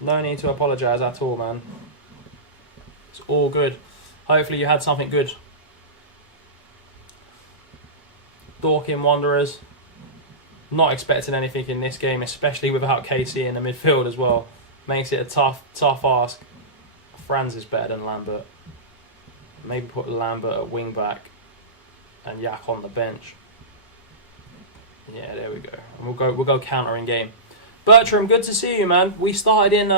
No need to apologise at all, man. It's all good. Hopefully you had something good. Dorking Wanderers. Not expecting anything in this game, especially without KC in the midfield as well. Makes it a tough ask. Franz is better than Lambert. Maybe put Lambert at wing back and Yak on the bench. Yeah, there we go. And we'll go counter in game. Bertram, good to see you, man. We started in.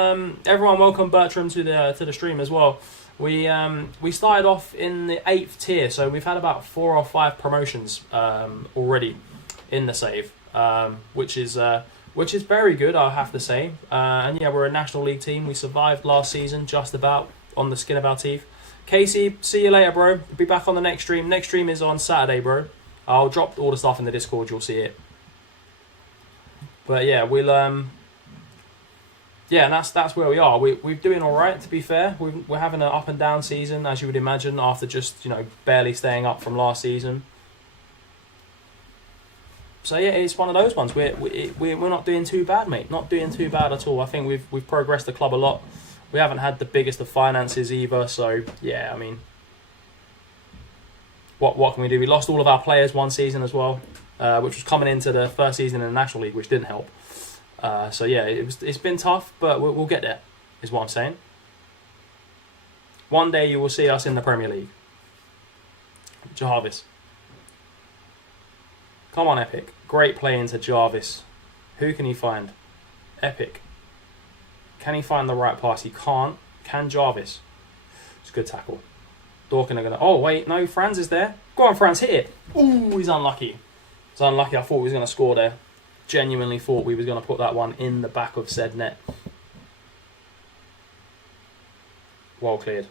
Everyone, welcome Bertram to the stream as well. We started off in the 8th tier, so we've had about 4 or 5 promotions already in the save, which is very good, I'll have to say. And yeah, we're a National League team. We survived last season, just about, on the skin of our teeth. Casey, see you later, bro. Be back on the next stream. Next stream is on Saturday, bro. I'll drop all the stuff in the Discord. You'll see it. But yeah, we'll yeah, and that's where we are. We're doing all right, to be fair. We're having an up and down season, as you would imagine, after just barely staying up from last season. So yeah, it's one of those ones. We're not doing too bad, mate. Not doing too bad at all. I think we've progressed the club a lot. We haven't had the biggest of finances either. So yeah, what can we do? We lost all of our players one season as well, which was coming into the first season in the National League, which didn't help. So yeah, it's been tough, but we'll get there, is what I'm saying. One day you will see us in the Premier League. Jarvis. Come on, Epic. Great play into Jarvis. Who can he find? Epic. Can he find the right pass? He can't. Can Jarvis? It's a good tackle. Dorkin are going to... Oh, wait. No, Franz is there. Go on, Franz. Hit it. Ooh, he's unlucky. He's unlucky. I thought he was going to score there. Genuinely thought we was going to put that one in the back of said net. Well cleared.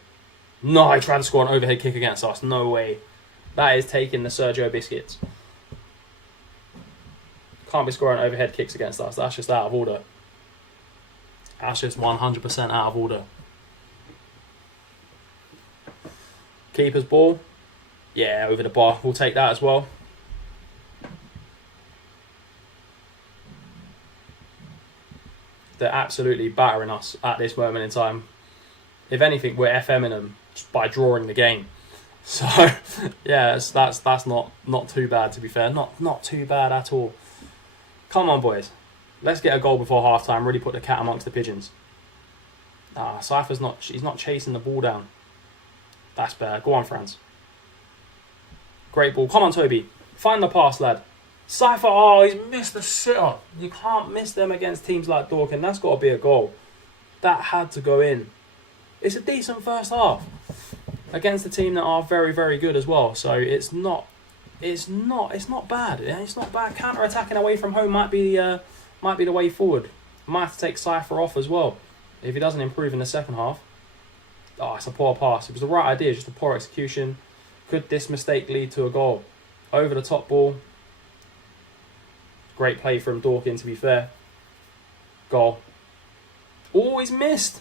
No, he tried to score an overhead kick against us. No way. That is taking the Sergio biscuits. Can't be scoring overhead kicks against us. That's just out of order. That's just 100% out of order. Keeper's ball. Yeah, over the bar. We'll take that as well. They're absolutely battering us at this moment in time. If anything, we're FMing them by drawing the game. So, yeah, that's not too bad, to be fair. Not too bad at all. Come on, boys. Let's get a goal before half-time. Really put the cat amongst the pigeons. Cypher's he's not chasing the ball down. That's better. Go on, Franz. Great ball. Come on, Toby. Find the pass, lad. Cypher, he's missed the sitter. You can't miss them against teams like Dorking. That's got to be a goal. That had to go in. It's a decent first half against a team that are very, very good as well. So it's not bad. It's not bad. Counter-attacking away from home might be the way forward. Might have to take Cypher off as well if he doesn't improve in the second half. It's a poor pass. It was the right idea, just a poor execution. Could this mistake lead to a goal? Over the top ball. Great play from Dorking, to be fair. Goal. He's missed.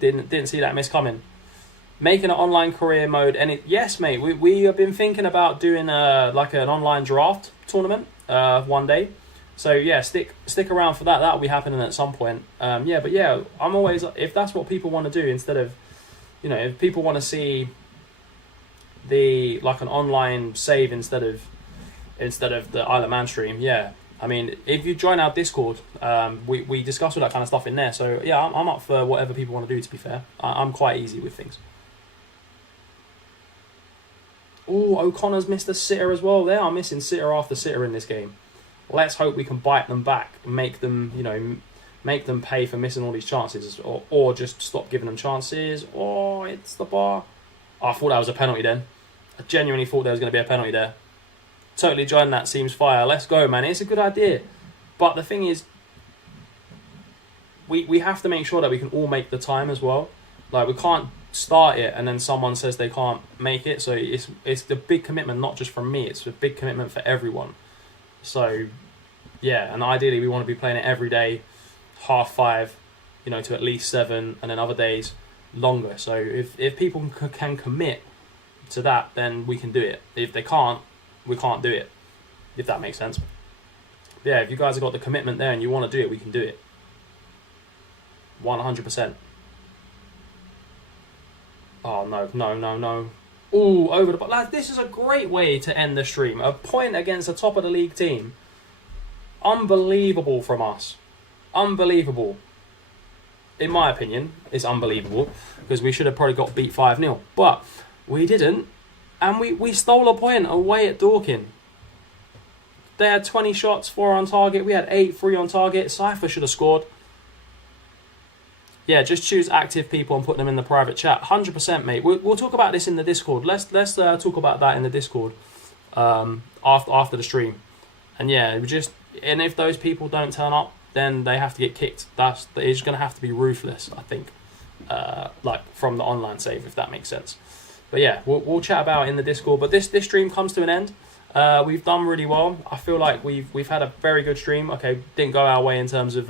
Didn't see that miss coming. Making an online career mode, and yes, mate. We have been thinking about doing like an online draft tournament one day. So yeah, stick around for that. That'll be happening at some point. I'm always, if that's what people want to do, instead of, if people want to see an online save instead of the Isle of Man stream, yeah. I mean, if you join our Discord, we discuss all that kind of stuff in there. So yeah, I'm up for whatever people want to do, to be fair. I'm quite easy with things. O'Connor's missed a sitter as well. They are missing sitter after sitter in this game. Let's hope we can bite them back and make them pay for missing all these chances, or just stop giving them chances. It's the bar. I thought that was a penalty then. I genuinely thought there was going to be a penalty there. Totally joined that. Seems fire. Let's go, man. It's a good idea. But the thing is, we have to make sure that we can all make the time as well. Like, we can't start it and then someone says they can't make it. So it's the big commitment, not just from me. It's a big commitment for everyone. So, yeah, and ideally we want to be playing it every day, 5:30, to at least 7, and then other days longer. So if people can commit to that, then we can do it. If they can't, we can't do it, if that makes sense. Yeah, if you guys have got the commitment there and you want to do it, we can do it. 100%. Oh, no. Over the... Lads, this is a great way to end the stream. A point against the top of the league team. Unbelievable from us. Unbelievable. In my opinion, it's unbelievable, because we should have probably got beat 5-0. But we didn't. And we stole a point away at Dorking. They had 20 shots, 4 on target. We had 8, 3 on target. Cypher should have scored. Yeah, just choose active people and put them in the private chat. 100%, mate. We'll talk about this in the Discord. Let's talk about that in the Discord after the stream. And yeah, and if those people don't turn up, then they have to get kicked. It's going to have to be ruthless, I think. From the online save, if that makes sense. But yeah, we'll chat about it in the Discord. But this stream comes to an end. We've done really well. I feel like we've had a very good stream. Okay, didn't go our way in terms of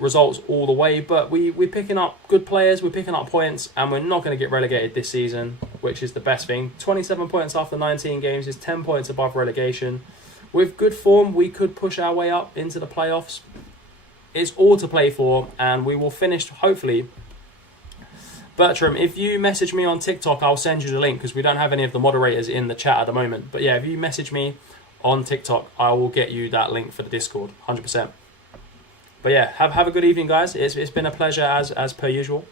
results all the way, but we're picking up good players, we're picking up points, and we're not going to get relegated this season, which is the best thing. 27 points after 19 games is 10 points above relegation. With good form, we could push our way up into the playoffs. It's all to play for, and we will finish, hopefully. Bertram, if you message me on TikTok, I'll send you the link, because we don't have any of the moderators in the chat at the moment. But yeah, if you message me on TikTok, I will get you that link for the Discord, 100%. But yeah, have a good evening, guys. It's been a pleasure as per usual.